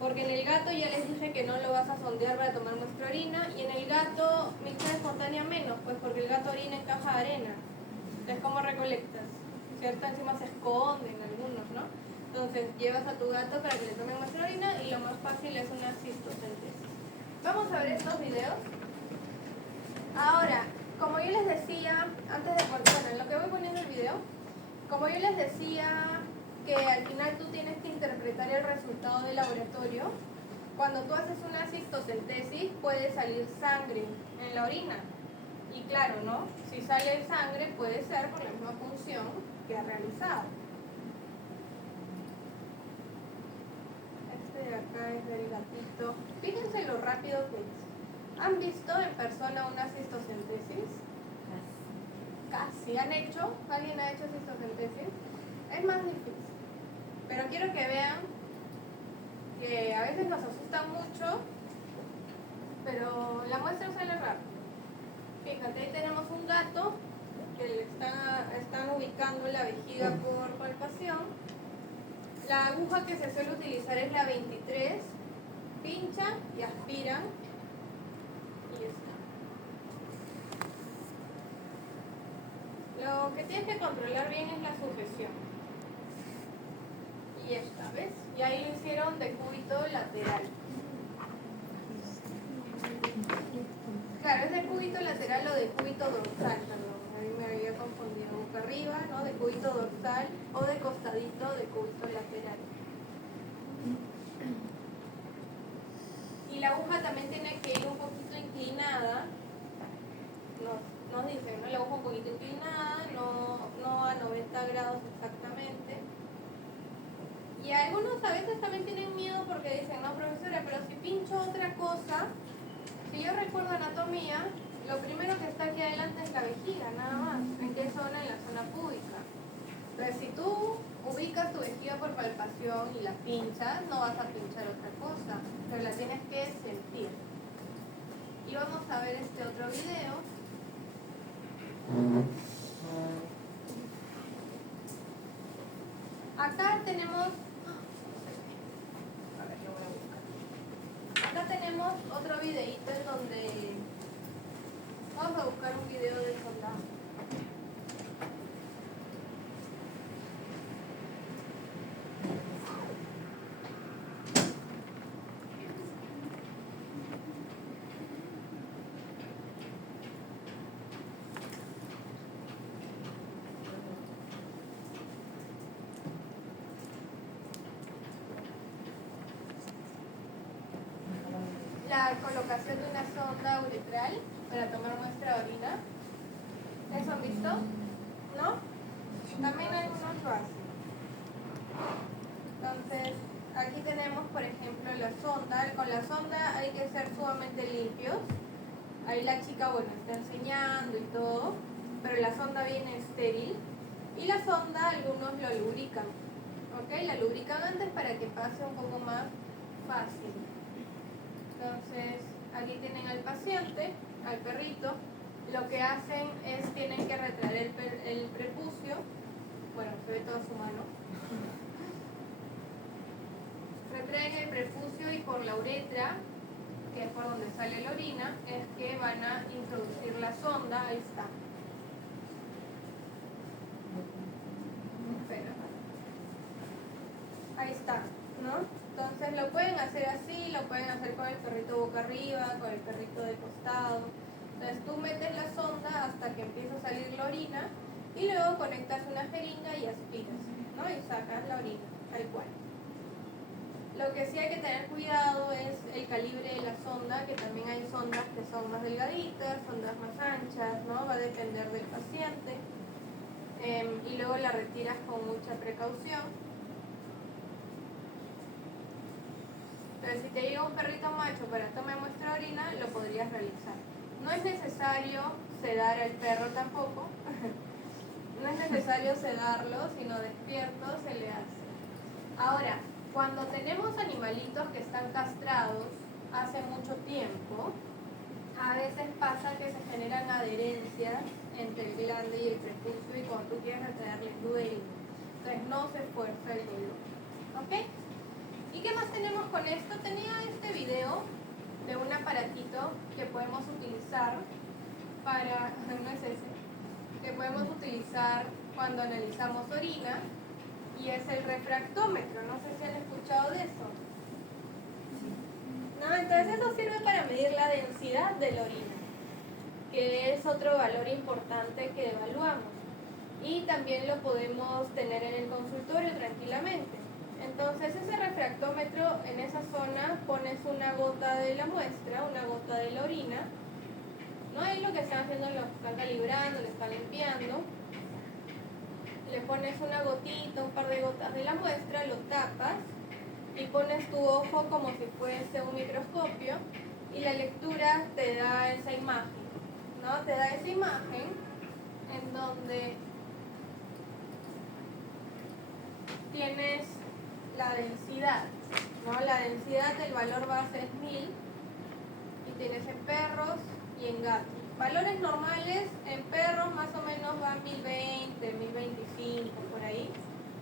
Porque en el gato ya les dije que no lo vas a sondear para tomar muestra orina, y en el gato micción espontánea menos, pues porque el gato orina en caja de arena. Entonces, ¿cómo recolectas? ¿Cierto? Encima se esconden algunos, ¿no? Entonces, llevas a tu gato para que le tomen muestra orina y lo más fácil es una cistocentesis. Vamos a ver estos videos. Ahora, como yo les decía, antes de bueno, en lo que voy poniendo el video, como yo les decía que al final tú tienes que interpretar el resultado del laboratorio, cuando tú haces una cistocentesis puede salir sangre en la orina. Y claro, ¿no? Si sale sangre puede ser por la misma función que ha realizado. Este de acá es del gatito. Fíjense lo rápido que es. ¿Han visto en persona una cistocentesis? Casi. ¿Han hecho? ¿Alguien ha hecho cistocentesis? Es más difícil. Pero quiero que vean que a veces nos asusta mucho, pero la muestra sale rápido. Fíjate, ahí tenemos un gato que le están ubicando la vejiga por palpación. La aguja que se suele utilizar es la 23. Pinchan y aspiran y ya está. Lo que tienes que controlar bien es la sujeción. Y esta, ¿ves? Y ahí lo hicieron de cúbito lateral. Claro, es de cúbito lateral o de cúbito dorsal, perdón. A mí me había confundido. Boca arriba, ¿no? De cúbito dorsal o de costadito de cúbito lateral. Y la aguja también tiene que ir un poquito inclinada. Nos dicen, ¿no? La aguja un poquito inclinada, no a 90 grados exactamente. Y algunos a veces también tienen miedo porque dicen, no, profesora, pero si pincho otra cosa, si yo recuerdo anatomía, lo primero que está aquí adelante es la vejiga, nada más. ¿En qué zona? En la zona púbica. Entonces, si tú ubicas tu vejiga por palpación y la pinchas, no vas a pinchar otra cosa, pero la tienes que sentir. Y vamos a ver este otro video. Acá tenemos... A ver, lo voy a buscar. Acá tenemos otro videíto en donde... Vamos a buscar un video del soldado. La colocación de una sonda uretral para tomar muestra de orina. ¿Eso han visto? ¿No? También algunos lo hacen. Entonces, aquí tenemos, por ejemplo, la sonda. Con la sonda hay que ser sumamente limpios. Ahí la chica, bueno, está enseñando y todo, pero la sonda viene estéril. Y la sonda algunos lo lubrican. ¿Ok? La lubrican antes para que pase un poco más fácil. Entonces, aquí tienen al paciente, al perrito. Lo que hacen es, tienen que retraer el prepucio. Bueno, se ve toda su mano. Retraen el prepucio y por la uretra, que es por donde sale la orina, es que van a introducir la sonda. Ahí está. Espera. Ahí está, ¿no? Entonces lo pueden hacer así, lo pueden hacer con el perrito boca arriba, con el perrito de costado. Entonces tú metes la sonda hasta que empieza a salir la orina y luego conectas una jeringa y aspiras, ¿no? Y sacas la orina, tal cual. Lo que sí hay que tener cuidado es el calibre de la sonda, que también hay sondas que son más delgaditas, sondas más anchas, ¿no? Va a depender del paciente. y luego la retiras con mucha precaución. Entonces, si te llega un perrito macho para toma de muestra de orina, lo podrías realizar. No es necesario sedar al perro tampoco. No es necesario sedarlo, sino despierto se le hace. Ahora, cuando tenemos animalitos que están castrados hace mucho tiempo, a veces pasa que se generan adherencias entre el glande y el prepucio y cuando tú quieres retenerle duele. Entonces no se esfuerza el dolor. ¿Ok? ¿Y qué más tenemos con esto? Tenía este video de un aparatito que podemos utilizar para, no es ese, que podemos utilizar cuando analizamos orina y es el refractómetro. No sé si han escuchado de eso. No, entonces eso sirve para medir la densidad de la orina, que es otro valor importante que evaluamos. Y también lo podemos tener en el consultorio tranquilamente. Entonces ese refractómetro, en esa zona pones una gota de la muestra, una gota de la orina. No es lo que están haciendo, lo están calibrando, lo están limpiando. Le pones una gotita, un par de gotas de la muestra, lo tapas y pones tu ojo como si fuese un microscopio y la lectura te da esa imagen, ¿no? Te da esa imagen en donde tienes la densidad, ¿no? La densidad del valor base es 1000 y tienes en perros y en gatos. Valores normales en perros más o menos van 1020, 1025 por ahí.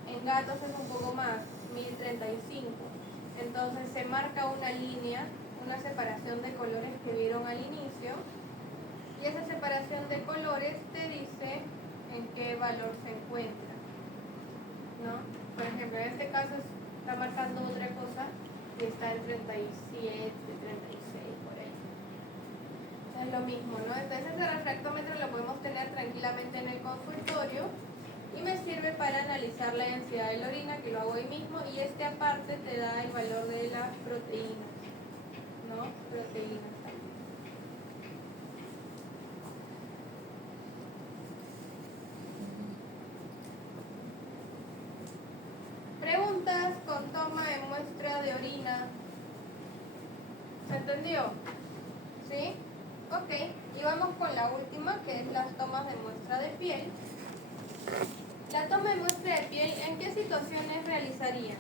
En gatos es un poco más, 1035. Entonces se marca una línea, una separación de colores que vieron al inicio. Y esa separación de colores te dice en qué valor se encuentra, ¿no? Por ejemplo, en este caso está marcando otra cosa y está en 37, 36 por ahí. Es lo mismo, ¿no? Entonces ese refractómetro lo podemos tener tranquilamente en el consultorio y me sirve para analizar la densidad de la orina, que lo hago hoy mismo, y este aparte te da el valor de las proteínas, ¿no? Proteínas. Preguntas con toma de muestra de orina. ¿Se entendió? ¿Sí? Ok. Y vamos con la última, que es las tomas de muestra de piel. La toma de muestra de piel, ¿en qué situaciones realizaría?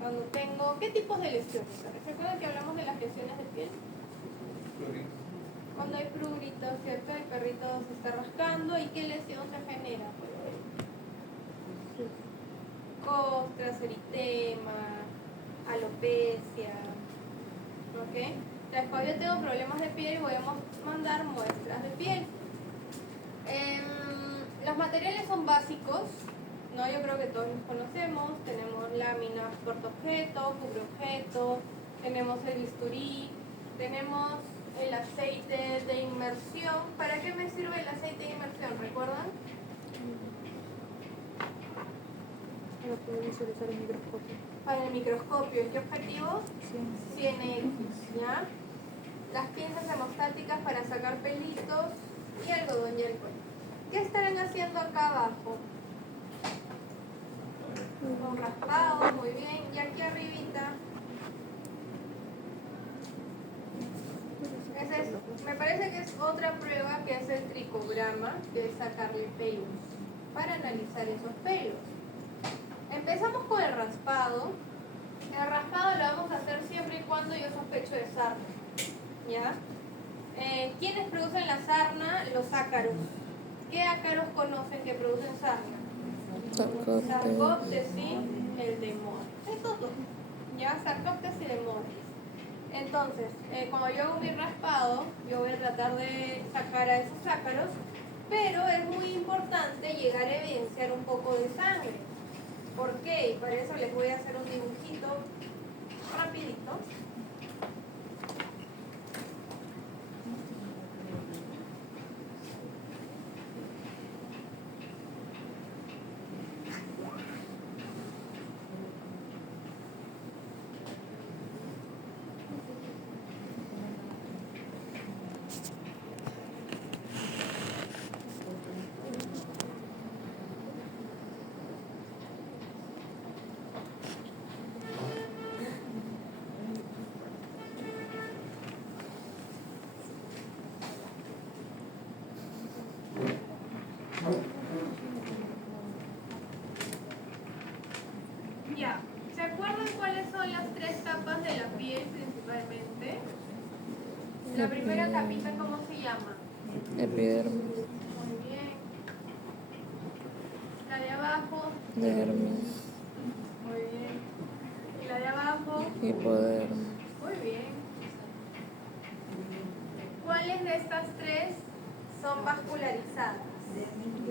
Cuando tengo... ¿Qué tipos de lesiones? ¿Se acuerdan que hablamos de las lesiones de piel? Cuando hay prurito, ¿cierto? El perrito se está rascando y ¿qué lesión se genera? Costras, eritema, alopecia, ¿ok? Entonces, cuando yo tengo problemas de piel, voy a mandar muestras de piel. Los materiales son básicos, ¿no? Yo creo que todos los conocemos. Tenemos láminas portaobjeto, cubreobjeto, tenemos el bisturí, tenemos el aceite de inmersión. ¿Para qué me sirve el aceite de inmersión? ¿Recuerdan? Para poder visualizar el microscopio. Para el microscopio. ¿Qué objetivo? 100x, ¿ya? Las pinzas hemostáticas para sacar pelitos y algodón y alcohol. ¿Qué estarán haciendo acá abajo? Un raspado, muy bien. Y aquí arribita, me parece que es otra prueba que es el tricograma, que es sacarle pelos, para analizar esos pelos. Empezamos con el raspado. El raspado lo vamos a hacer siempre y cuando yo sospecho de sarna, ¿ya? ¿Quiénes producen la sarna? Los ácaros. ¿Qué ácaros conocen que producen sarna? Sarcoptes y el Demodis. Estos dos, ¿ya? Sarcoptes y Demodis. Entonces, cuando yo hago mi raspado, yo voy a tratar de sacar a esos ácaros, pero es muy importante llegar a evidenciar un poco de sangre. ¿Por qué? Y para eso les voy a hacer un dibujito rapidito. principalmente. La primera capita, ¿cómo se llama? Epidermis. Muy bien. La de abajo, Dermis. muy bien. Y la de abajo, Hipodermis. muy bien. ¿Cuáles de estas tres son vascularizadas?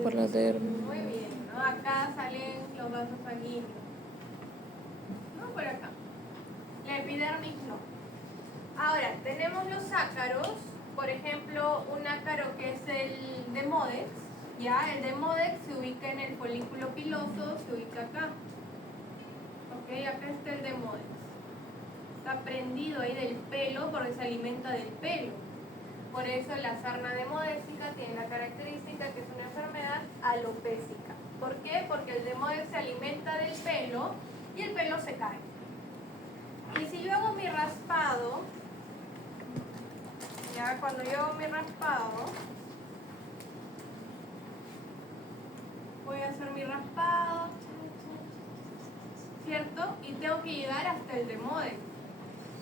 Por la dermis. Muy bien, ¿no? Acá salen los vasos sanguíneos. No, por acá. La epidermis no. Ahora, tenemos los ácaros. Por ejemplo, un ácaro que es el Demodex. Ya, el Demodex se ubica en el folículo piloso, se ubica acá. Ok, acá está el Demodex. Está prendido ahí del pelo porque se alimenta del pelo. Por eso la sarna demodésica tiene la característica que es una enfermedad alopécica. ¿Por qué? Porque el Demodex se alimenta del pelo y el pelo se cae. Y si yo hago mi raspado, ya cuando yo hago mi raspado, voy a hacer mi raspado, ¿cierto? Y tengo que llegar hasta el Demodex.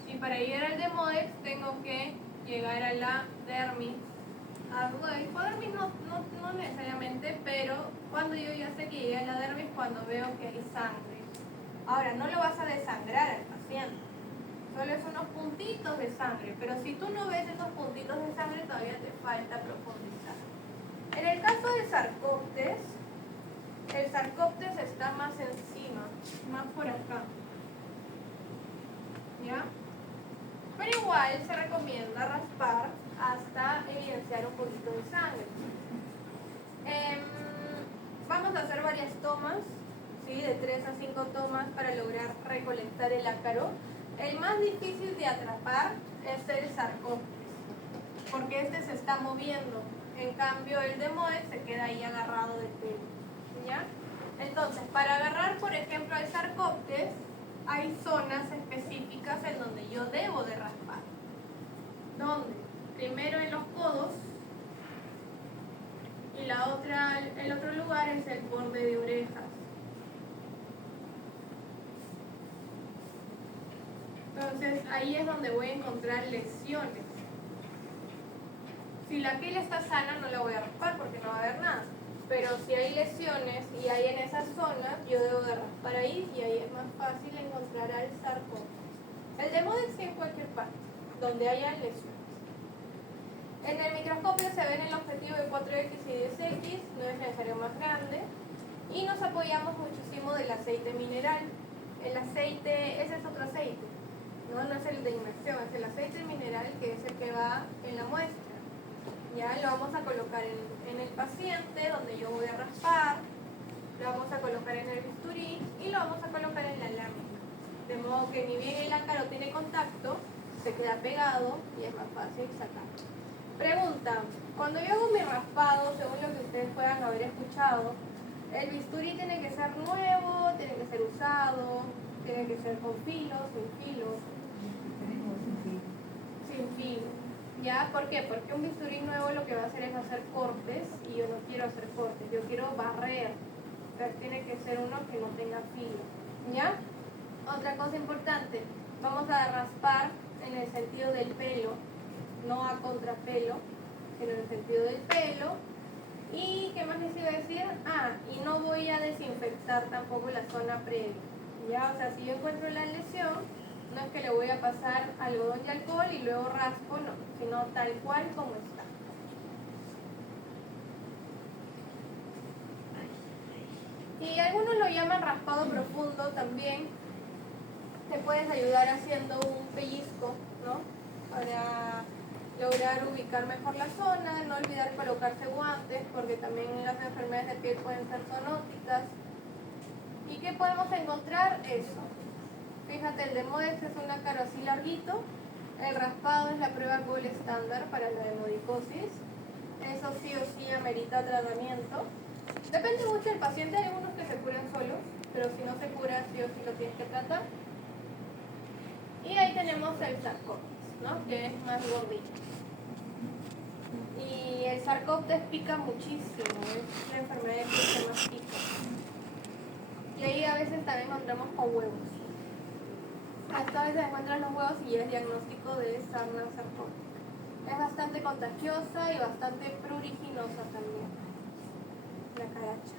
Y para llegar al Demodex tengo que llegar a la dermis. Hipodermis no necesariamente, pero cuando yo ya sé que llegué a la dermis, cuando veo que hay sangre. Ahora, no lo vas a desangrar al paciente, solo es unos puntitos de sangre, pero si tú no ves esos puntitos de sangre, todavía te falta profundizar. En el caso del Sarcoptes, el Sarcoptes está más encima, más por acá. ¿Ya? Pero igual se recomienda raspar hasta evidenciar un poquito de sangre. Vamos a hacer varias tomas, ¿sí? De 3 a 5 tomas para lograr recolectar el ácaro. El más difícil de atrapar es el Sarcoptes, porque este se está moviendo. En cambio, el Demodex se queda ahí agarrado del pelo. ¿Ya? Entonces, para agarrar, por ejemplo, al Sarcoptes, hay zonas específicas en donde yo debo de raspar. ¿Dónde? Primero en los codos y el otro lugar es el borde de orejas. Entonces ahí es donde voy a encontrar lesiones. Si la piel está sana no la voy a raspar porque no va a haber nada. Pero si hay lesiones y hay en esas zonas, yo debo de raspar ahí y ahí es más fácil encontrar al Sarcoptes. El Demodex sí en cualquier parte, donde haya lesiones. En el microscopio se ven el objetivo de 4X y 10X, no es necesario más grande. Y nos apoyamos muchísimo del aceite mineral. El aceite, ese es otro aceite, no es el de inmersión, es el aceite mineral que es el que va en la muestra. Ya lo vamos a colocar en el paciente donde yo voy a raspar, lo vamos a colocar en el bisturí y lo vamos a colocar en la lámina. De modo que ni bien el ácaro tiene contacto, se queda pegado y es más fácil sacar. Pregunta, cuando yo hago mi raspado, según lo que ustedes puedan haber escuchado, el bisturí tiene que ser nuevo, tiene que ser usado, tiene que ser con filo, sin filo. Sin filo. ¿Ya? ¿Por qué? Porque un bisturí nuevo lo que va a hacer es hacer cortes y yo no quiero hacer cortes, yo quiero barrer. Entonces tiene que ser uno que no tenga filo. ¿Ya? Otra cosa importante, vamos a raspar en el sentido del pelo, no a contrapelo, sino en el sentido del pelo. ¿Y qué más les iba a decir? Y no voy a desinfectar tampoco la zona previa. ¿Ya? O sea, si yo encuentro la lesión, no es que le voy a pasar algodón de alcohol y luego raspo, no, sino tal cual como está. Y algunos lo llaman raspado profundo también. Te puedes ayudar haciendo un pellizco, ¿no? Para lograr ubicar mejor la zona, no olvidar colocarse guantes, porque también las enfermedades de piel pueden ser zoonóticas. ¿Y qué podemos encontrar? Eso. Fíjate, el Demodex es un ácaro así larguito. El raspado es la prueba gold estándar para la demodicosis. Eso sí o sí amerita tratamiento. Depende mucho del paciente, hay algunos que se curan solos, pero si no se cura, sí o sí lo tienes que tratar. Y ahí tenemos el Sarcoptes, ¿no? Que es más gordito. Y el Sarcoptes pica muchísimo, es la enfermedad de piel que más pica. Y ahí a veces también encontramos con huevos. Esta vez se encuentran los huevos y es diagnóstico de sarna sarcómica. Es bastante contagiosa y bastante pruriginosa también. La caracha.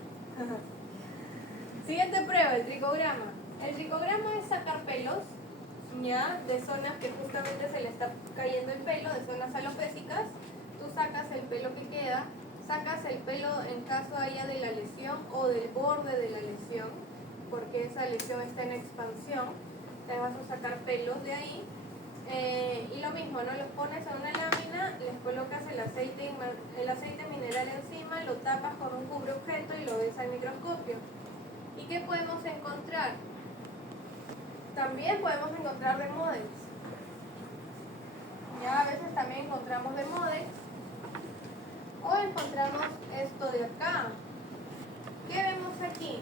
Siguiente prueba, el tricograma. El tricograma es sacar pelos, ya, de zonas que justamente se le está cayendo el pelo, de zonas alopécicas. Tú sacas el pelo que queda, sacas el pelo en caso haya de la lesión o del borde de la lesión, porque esa lesión está en expansión. Te vas a sacar pelos de ahí. Y lo mismo, ¿no? Los pones en una lámina, les colocas el aceite mineral encima, lo tapas con un cubre objeto y lo ves al microscopio. ¿Y qué podemos encontrar? También podemos encontrar demodex. Ya a veces también encontramos demodex. O encontramos esto de acá. ¿Qué vemos aquí?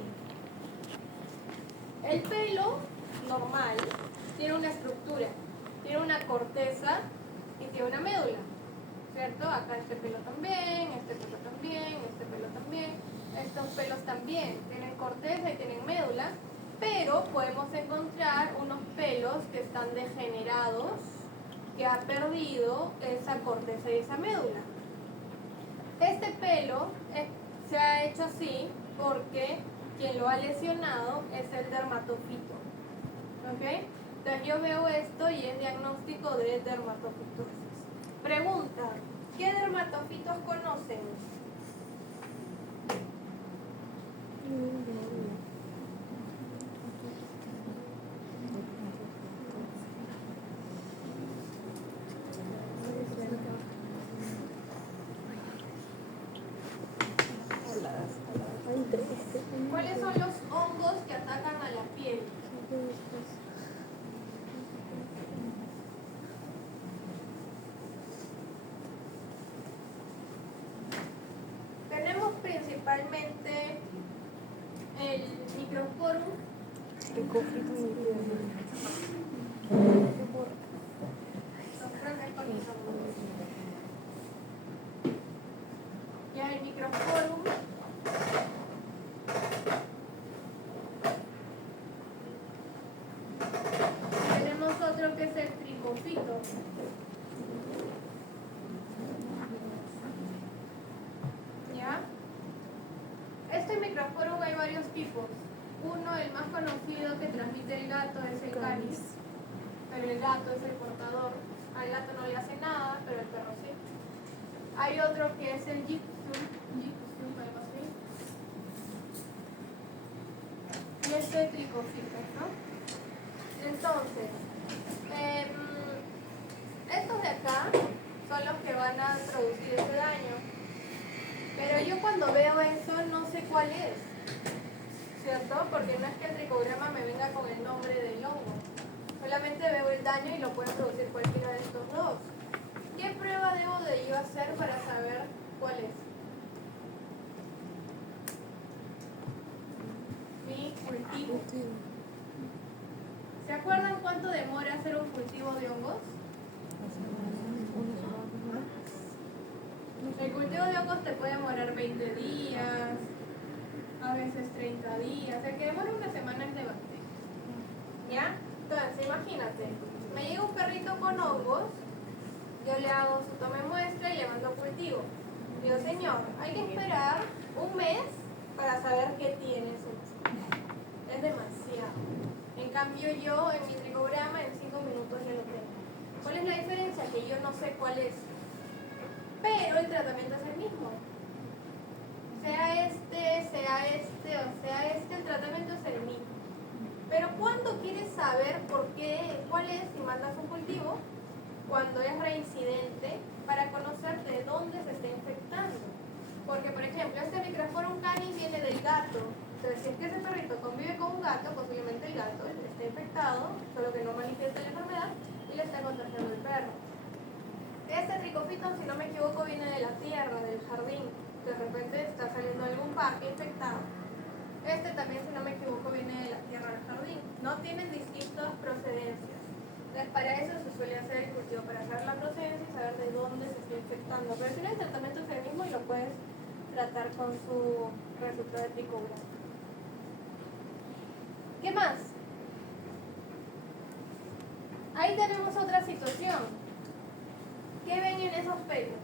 El pelo normal tiene una estructura, tiene una corteza y tiene una médula, ¿cierto? Acá este pelo también, este pelo también, este pelo también, estos pelos también tienen corteza y tienen médula, pero podemos encontrar unos pelos que están degenerados, que ha perdido esa corteza y esa médula. Este pelo se ha hecho así porque quien lo ha lesionado es el dermatofito. ¿Ok? Entonces yo veo esto y es diagnóstico de dermatofitosis. Pregunta, ¿qué dermatofitos conocen? ¿Cuáles son los hongos que atacan a la piel? Tenemos principalmente el microsporum. Ya el microsporum. Tenemos otro que es el tricofito. ¿Ya? Este microsporum hay varios tipos. Uno, el más conocido que transmite el gato, es el canis. Pero el gato es el portador. Al gato no le hace nada, pero el perro sí. Hay otro que es el gypsum, algo así. Y este tricofito, ¿no? Entonces, estos de acá son los que van a producir ese daño. Pero yo cuando veo eso no sé cuál es, ¿cierto? Porque no es que el tricograma me venga con el nombre del hongo. Solamente veo el daño y lo puede producir cualquiera de estos dos. ¿Qué prueba debo de yo hacer para saber cuál es? Mi cultivo. ¿Se acuerdan cuánto demora hacer un cultivo de hongos? El cultivo de hongos te puede demorar 20 días, a veces 30 días, el que demora una semana es de bacteria. ¿Ya? Entonces, imagínate, me llega un perrito con hongos, yo le hago su toma de muestra y le mando cultivo. Digo, señor, hay que esperar un mes para saber qué tiene su mascota. Es demasiado. En cambio yo en mi tricograma en 5 minutos ya lo tengo. ¿Cuál es la diferencia? Que yo no sé cuál es. Pero el tratamiento es el mismo. Sea este, el tratamiento es el mismo. Pero ¿cuándo quieres saber por qué, cuál es si mandas un cultivo? Cuando es reincidente, para conocer de dónde se está infectando. Porque, por ejemplo, este Microsporum canis viene del gato. Entonces, si es que ese perrito convive con un gato, posiblemente el gato esté infectado, solo que no manifiesta la enfermedad, y le está contagiando el perro. Este tricofito, si no me equivoco, viene de la tierra, del jardín. De repente está saliendo algún parque infectado. Este también, si no me equivoco, viene de la tierra del jardín. No tienen distintas procedencias. Entonces, para eso se suele hacer el cultivo, para saber la procedencia y saber de dónde se está infectando. Pero si no, el tratamiento es el mismo y lo puedes tratar con su resultado de tricograma. ¿Qué más? Ahí tenemos otra situación. ¿Qué ven en esos pelos?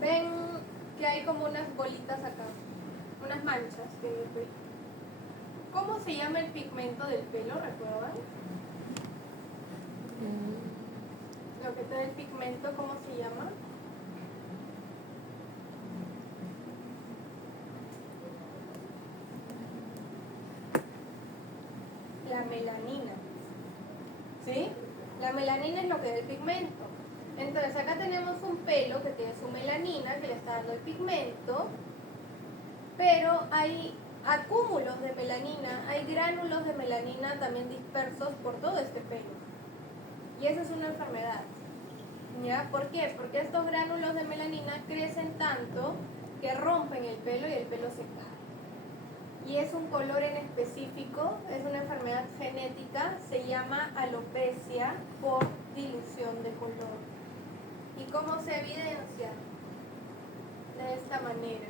Ven que hay como unas bolitas acá, unas manchas en el pelo. ¿Cómo se llama el pigmento del pelo? ¿Recuerdan? Lo que te da el pigmento, ¿cómo se llama? La melanina. ¿Sí? La melanina es lo que da el pigmento. Entonces acá tenemos un pelo que tiene su melanina, que le está dando el pigmento, pero hay acúmulos de melanina, hay gránulos de melanina también dispersos por todo este pelo. Y esa es una enfermedad. ¿Ya? ¿Por qué? Porque estos gránulos de melanina crecen tanto que rompen el pelo y el pelo se cae. Y es un color en específico, es una enfermedad genética, se llama alopecia por dilución de color. ¿Y cómo se evidencia? De esta manera.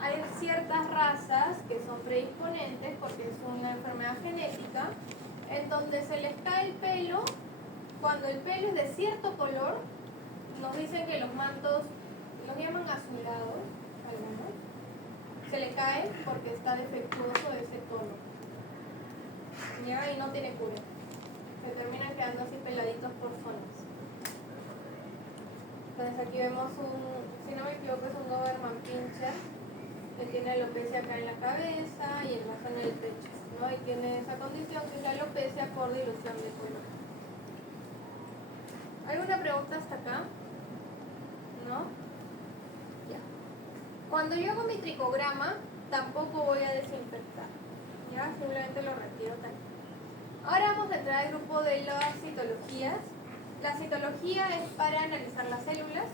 Hay ciertas razas que son predisponentes porque es una enfermedad genética, en donde se les cae el pelo. Cuando el pelo es de cierto color, nos dicen que los mantos los llaman azulados, algunos, se le cae porque está defectuoso ese tono. ¿Ya? Y no tiene cura. Se terminan quedando así peladitos por zonas. Entonces aquí vemos si no me equivoco, es un Doberman Pinscher, que tiene alopecia acá en la cabeza y en la zona del pecho, ¿no? Y tiene esa condición que es la alopecia por dilución de color. ¿Alguna pregunta hasta acá? ¿No? Ya. Cuando yo hago mi tricograma, tampoco voy a desinfectar. ¿Ya? Simplemente lo retiro también. Ahora vamos a entrar al grupo de las citologías. La citología es para analizar las células,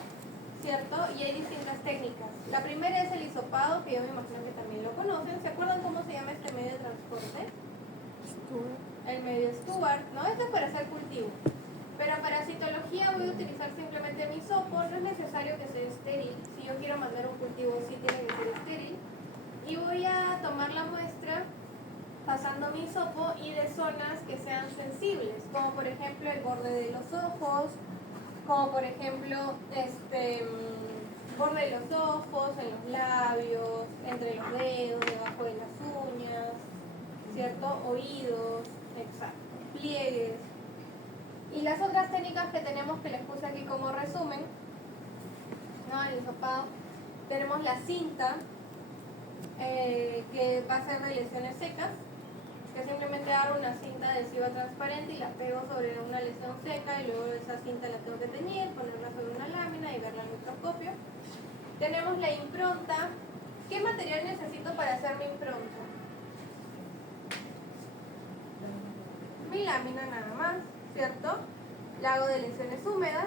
¿cierto? Y hay distintas técnicas. La primera es el hisopado, que yo me imagino que también lo conocen. ¿Se acuerdan cómo se llama este medio de transporte? El medio Stuart, ¿no? Esto es para hacer cultivo. Pero para citología voy a utilizar simplemente mi hisopo, no es necesario que sea estéril. Si yo quiero mandar un cultivo, sí tiene que ser estéril. Y voy a tomar la muestra pasando mi hisopo y de zonas que sean sensibles, como por ejemplo el borde de los ojos, como por ejemplo borde de los ojos, en los labios, entre los dedos, debajo de las uñas, ¿cierto? Oídos, exacto, pliegues. Y las otras técnicas que tenemos, que les puse aquí como resumen, ¿no? El hisopado, tenemos la cinta, que va a ser de lesiones secas, que simplemente agarro una cinta adhesiva transparente y la pego sobre una lesión seca y luego esa cinta la tengo que teñir, ponerla sobre una lámina y verla al microscopio. Tenemos la impronta. ¿Qué material necesito para hacer mi impronta? Mi lámina nada más, ¿cierto? La hago de lesiones húmedas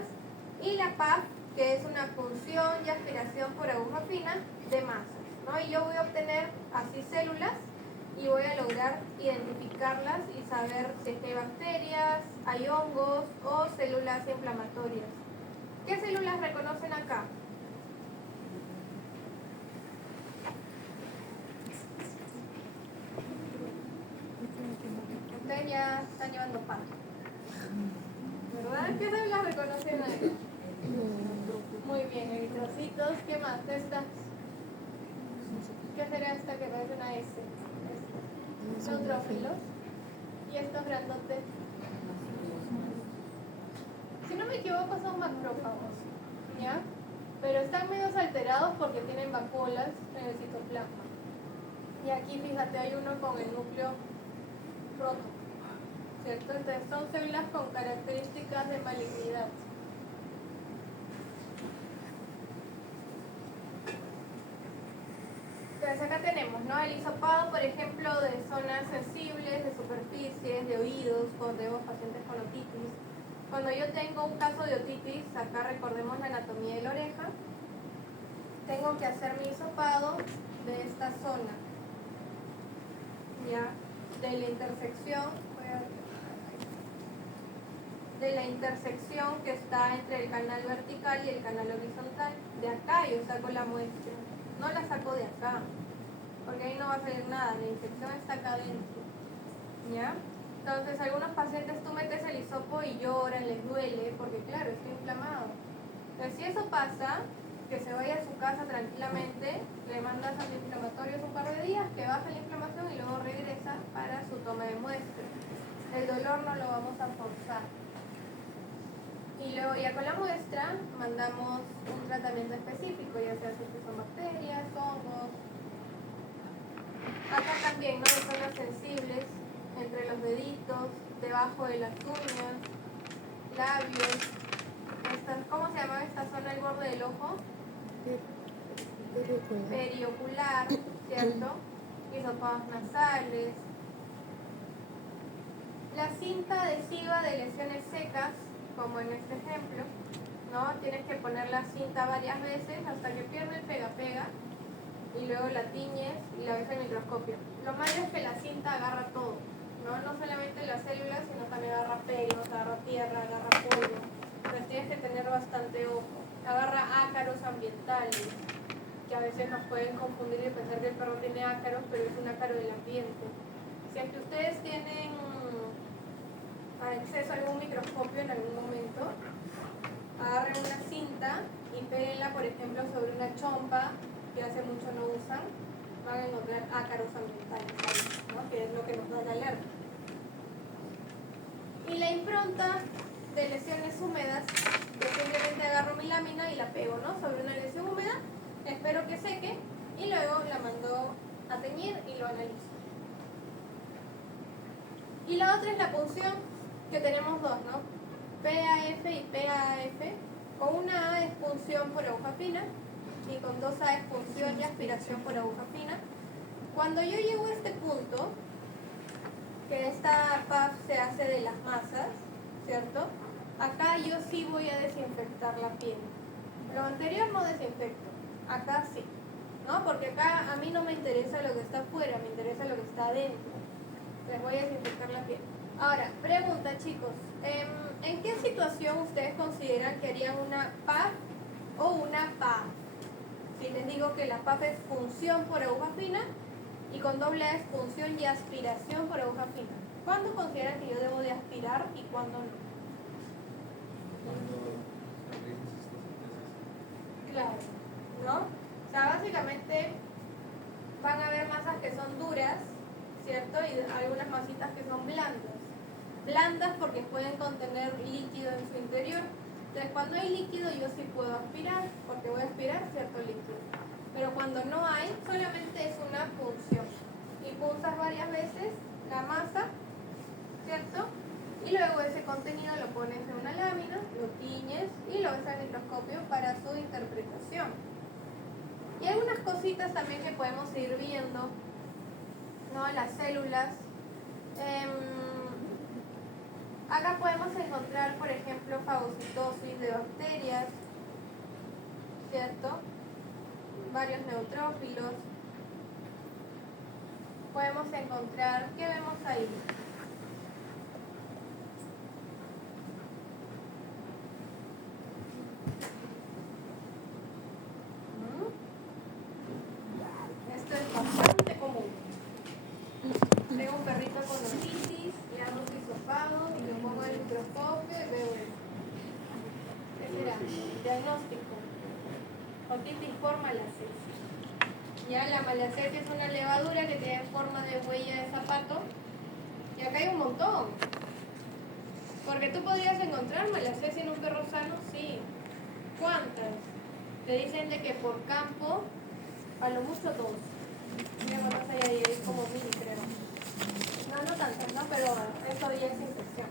y la PAF, que es una punción y aspiración por aguja fina de masas, ¿no? Y yo voy a obtener así células y voy a lograr identificarlas y saber si es que hay bacterias, hay hongos o células inflamatorias. ¿Qué células reconocen acá? Ustedes ya están llevando pan, ¿verdad? ¿Qué células reconocen ahí? Muy bien, eritrocitos. ¿Qué más? Estas. ¿Qué será esta que parece una S? Neutrófilos. Y estos grandotes. Si no me equivoco, son macrófagos, ¿ya? Pero están medios alterados porque tienen vacuolas en el citoplasma. Y aquí, fíjate, hay uno con el núcleo roto, ¿cierto? Entonces son células con características de malignidad. Entonces acá tenemos, ¿no? El hisopado, por ejemplo, de zonas sensibles, de superficies, de oídos, cuando tenemos pacientes con otitis. Cuando yo tengo un caso de otitis, acá recordemos la anatomía de la oreja, tengo que hacer mi hisopado de esta zona, ¿ya? De la intersección, que está entre el canal vertical y el canal horizontal. De acá yo saco la muestra, no la saco de acá, porque ahí no va a salir nada, la infección está acá adentro, ¿ya? Entonces, algunos pacientes tú metes el hisopo y lloran, les duele, porque claro, está inflamado. Entonces, si eso pasa, que se vaya a su casa tranquilamente, le mandas antiinflamatorios un par de días, que baja la inflamación y luego regresa para su toma de muestra. El dolor no lo vamos a forzar. Y luego ya con la muestra mandamos un tratamiento específico, ya sea si son bacterias, hongos. Acá también, ¿no? Zonas sensibles, entre los deditos, debajo de las uñas, labios. ¿Cómo se llama esta zona del borde del ojo? Periocular, ¿cierto? Hisopados nasales. La cinta adhesiva de lesiones secas, como en este ejemplo, ¿no? Tienes que poner la cinta varias veces hasta que pierde el pega-pega y luego la tiñes y la ves en microscopio. Lo malo es que la cinta agarra todo, ¿no? No solamente las células, sino también agarra pelos, agarra tierra, agarra polvo. Entonces tienes que tener bastante ojo. Agarra ácaros ambientales, que a veces nos pueden confundir y pensar que el perro tiene ácaros, pero es un ácaro del ambiente. Si es que ustedes tienen acceso a algún microscopio en algún momento, agarren una cinta y péguenla, por ejemplo, sobre una chompa que hace mucho no usan, van a encontrar ácaros ambientales, ¿no? Que es lo que nos da la alerta. Y la impronta de lesiones húmedas, yo simplemente agarro mi lámina y la pego, ¿no? Sobre una lesión húmeda, espero que seque y luego la mando a teñir y lo analizo. Y la otra es la punción, que tenemos dos, ¿no? PAF y PAF. Con una A es punción por aguja fina y con dos A es punción y aspiración por aguja fina. Cuando yo llego a este punto, que esta PAF se hace de las masas, ¿cierto? Acá yo sí voy a desinfectar la piel. Lo anterior no desinfecto, acá sí, ¿no? Porque acá a mí no me interesa lo que está afuera, me interesa lo que está adentro. Les voy a desinfectar la piel. Ahora, pregunta, chicos, ¿en qué situación ustedes consideran que harían una PAF o una PAF? Si les digo que la PAF es punción por aguja fina y con doble A es punción y aspiración por aguja fina. ¿Cuándo consideran que yo debo de aspirar y cuándo no? Claro, ¿no? O sea, básicamente van a haber masas que son duras, ¿cierto? Y algunas masitas que son blandas. Blandas porque pueden contener líquido en su interior. Entonces, cuando hay líquido yo sí puedo aspirar, porque voy a aspirar cierto líquido. Pero cuando no hay, solamente es una punción. Y punzas varias veces la masa, ¿cierto? Y luego ese contenido lo pones en una lámina, lo tiñes y lo ves al microscopio para su interpretación. Y algunas cositas también que podemos ir viendo, ¿no? Las células. Acá podemos encontrar, por ejemplo, fagocitosis de bacterias, ¿cierto? Varios neutrófilos. Podemos encontrar, ¿qué vemos ahí? Esto es bastante común. Tengo un perrito con otitis, le hago un hisopado y lo pongo en el microscopio y veo esto. ¿Qué será? Diagnóstico. Otitis por malacesia. Ya la malacesia es una levadura que tiene forma de huella de zapato. Y acá hay un montón. Porque tú podrías encontrar malacesia en un perro sano, sí. ¿Cuántas? Te dicen de que por campo, a lo mucho dos. Mira cuántas hay ahí, hay como 1000, creo. No tantas, ¿no? Pero eso ya es infección.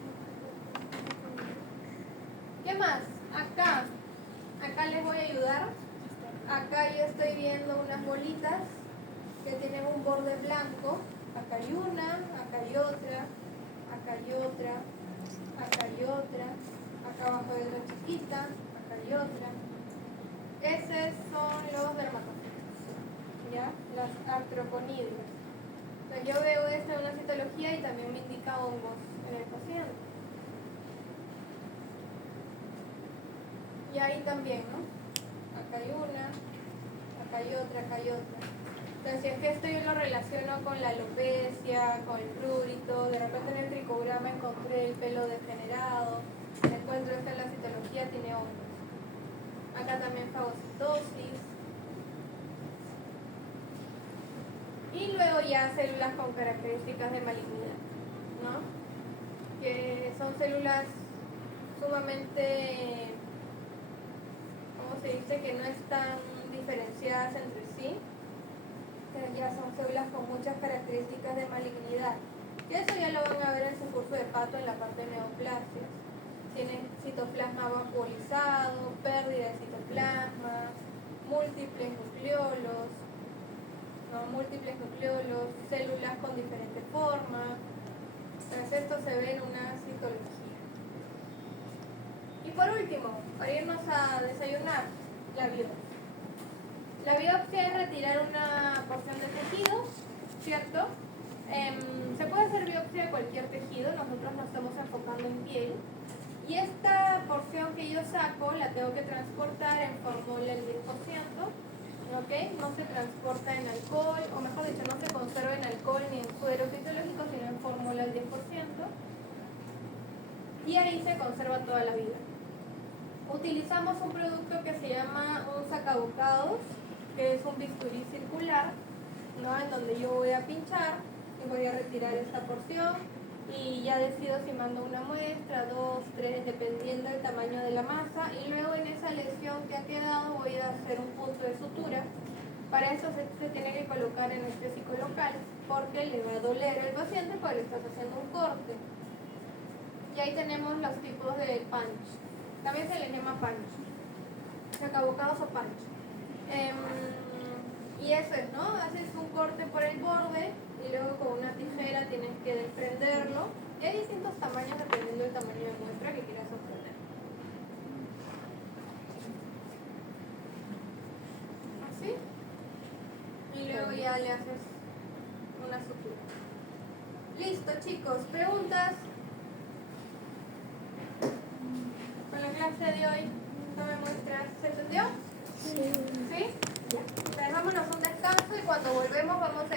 ¿Qué más? Acá les voy a ayudar. Acá yo estoy viendo unas bolitas que tienen un borde blanco. Acá hay una, acá hay otra, acá hay otra, acá hay otra, acá abajo hay otra chiquita, acá hay otra. Esos son los dermatocitos, ¿ya? Las artroponidias. Entonces yo veo esto en una citología y también me indica hongos en el paciente. Y ahí también, ¿no? Acá hay una, acá acá hay otra, acá hay otra. Entonces, si es que esto yo lo relaciono con la alopecia, con el prurito, de repente en el tricograma encontré el pelo degenerado, encuentro esto en la citología, tiene hongos. Acá también fagocitosis. Y luego ya células con características de malignidad, ¿no? Que son células sumamente, ¿cómo se dice? Que no están diferenciadas entre sí. Que ya son células con muchas características de malignidad. Y eso ya lo van a ver en su curso de pato en la parte de neoplasias. Tienen citoplasma vacuolizado, pérdida de citoplasma, múltiples nucleolos, células con diferentes formas. Entonces esto se ve en una citología. Y por último, para irnos a desayunar, la biopsia. La biopsia es retirar una porción de tejido, ¿cierto? Se puede hacer biopsia de cualquier tejido, nosotros nos estamos enfocando en piel. Y esta porción que yo saco la tengo que transportar en fórmula el 10%, ¿ok? No se transporta en alcohol, o mejor dicho, no se conserva en alcohol ni en suero fisiológico, sino en fórmula al 10%. Y ahí se conserva toda la vida. Utilizamos un producto que se llama un sacabocados, que es un bisturí circular, ¿no? En donde yo voy a pinchar y voy a retirar esta porción y ya decido si mando una muestra, 2, 3, dependiendo del tamaño de la masa, y luego en esa lesión que ha quedado voy a hacer un punto de sutura. Para eso se tiene que colocar anestésico local porque le va a doler al paciente porque le estás haciendo un corte. Y ahí tenemos los tipos de punch. También se le llama punch, sacabocados o punch. Y eso es, ¿no? Haces un corte por el borde y luego con una tijera tienes que desprenderlo. Y hay distintos tamaños dependiendo del tamaño de muestra que quieras obtener. Así. Y luego ya le haces una sutura. Listo, chicos. ¿Preguntas? Con la clase de hoy, tome muestras. ¿Se entendió? Sí. ¿Sí? Ya. Dejámonos un descanso y cuando volvemos vamos a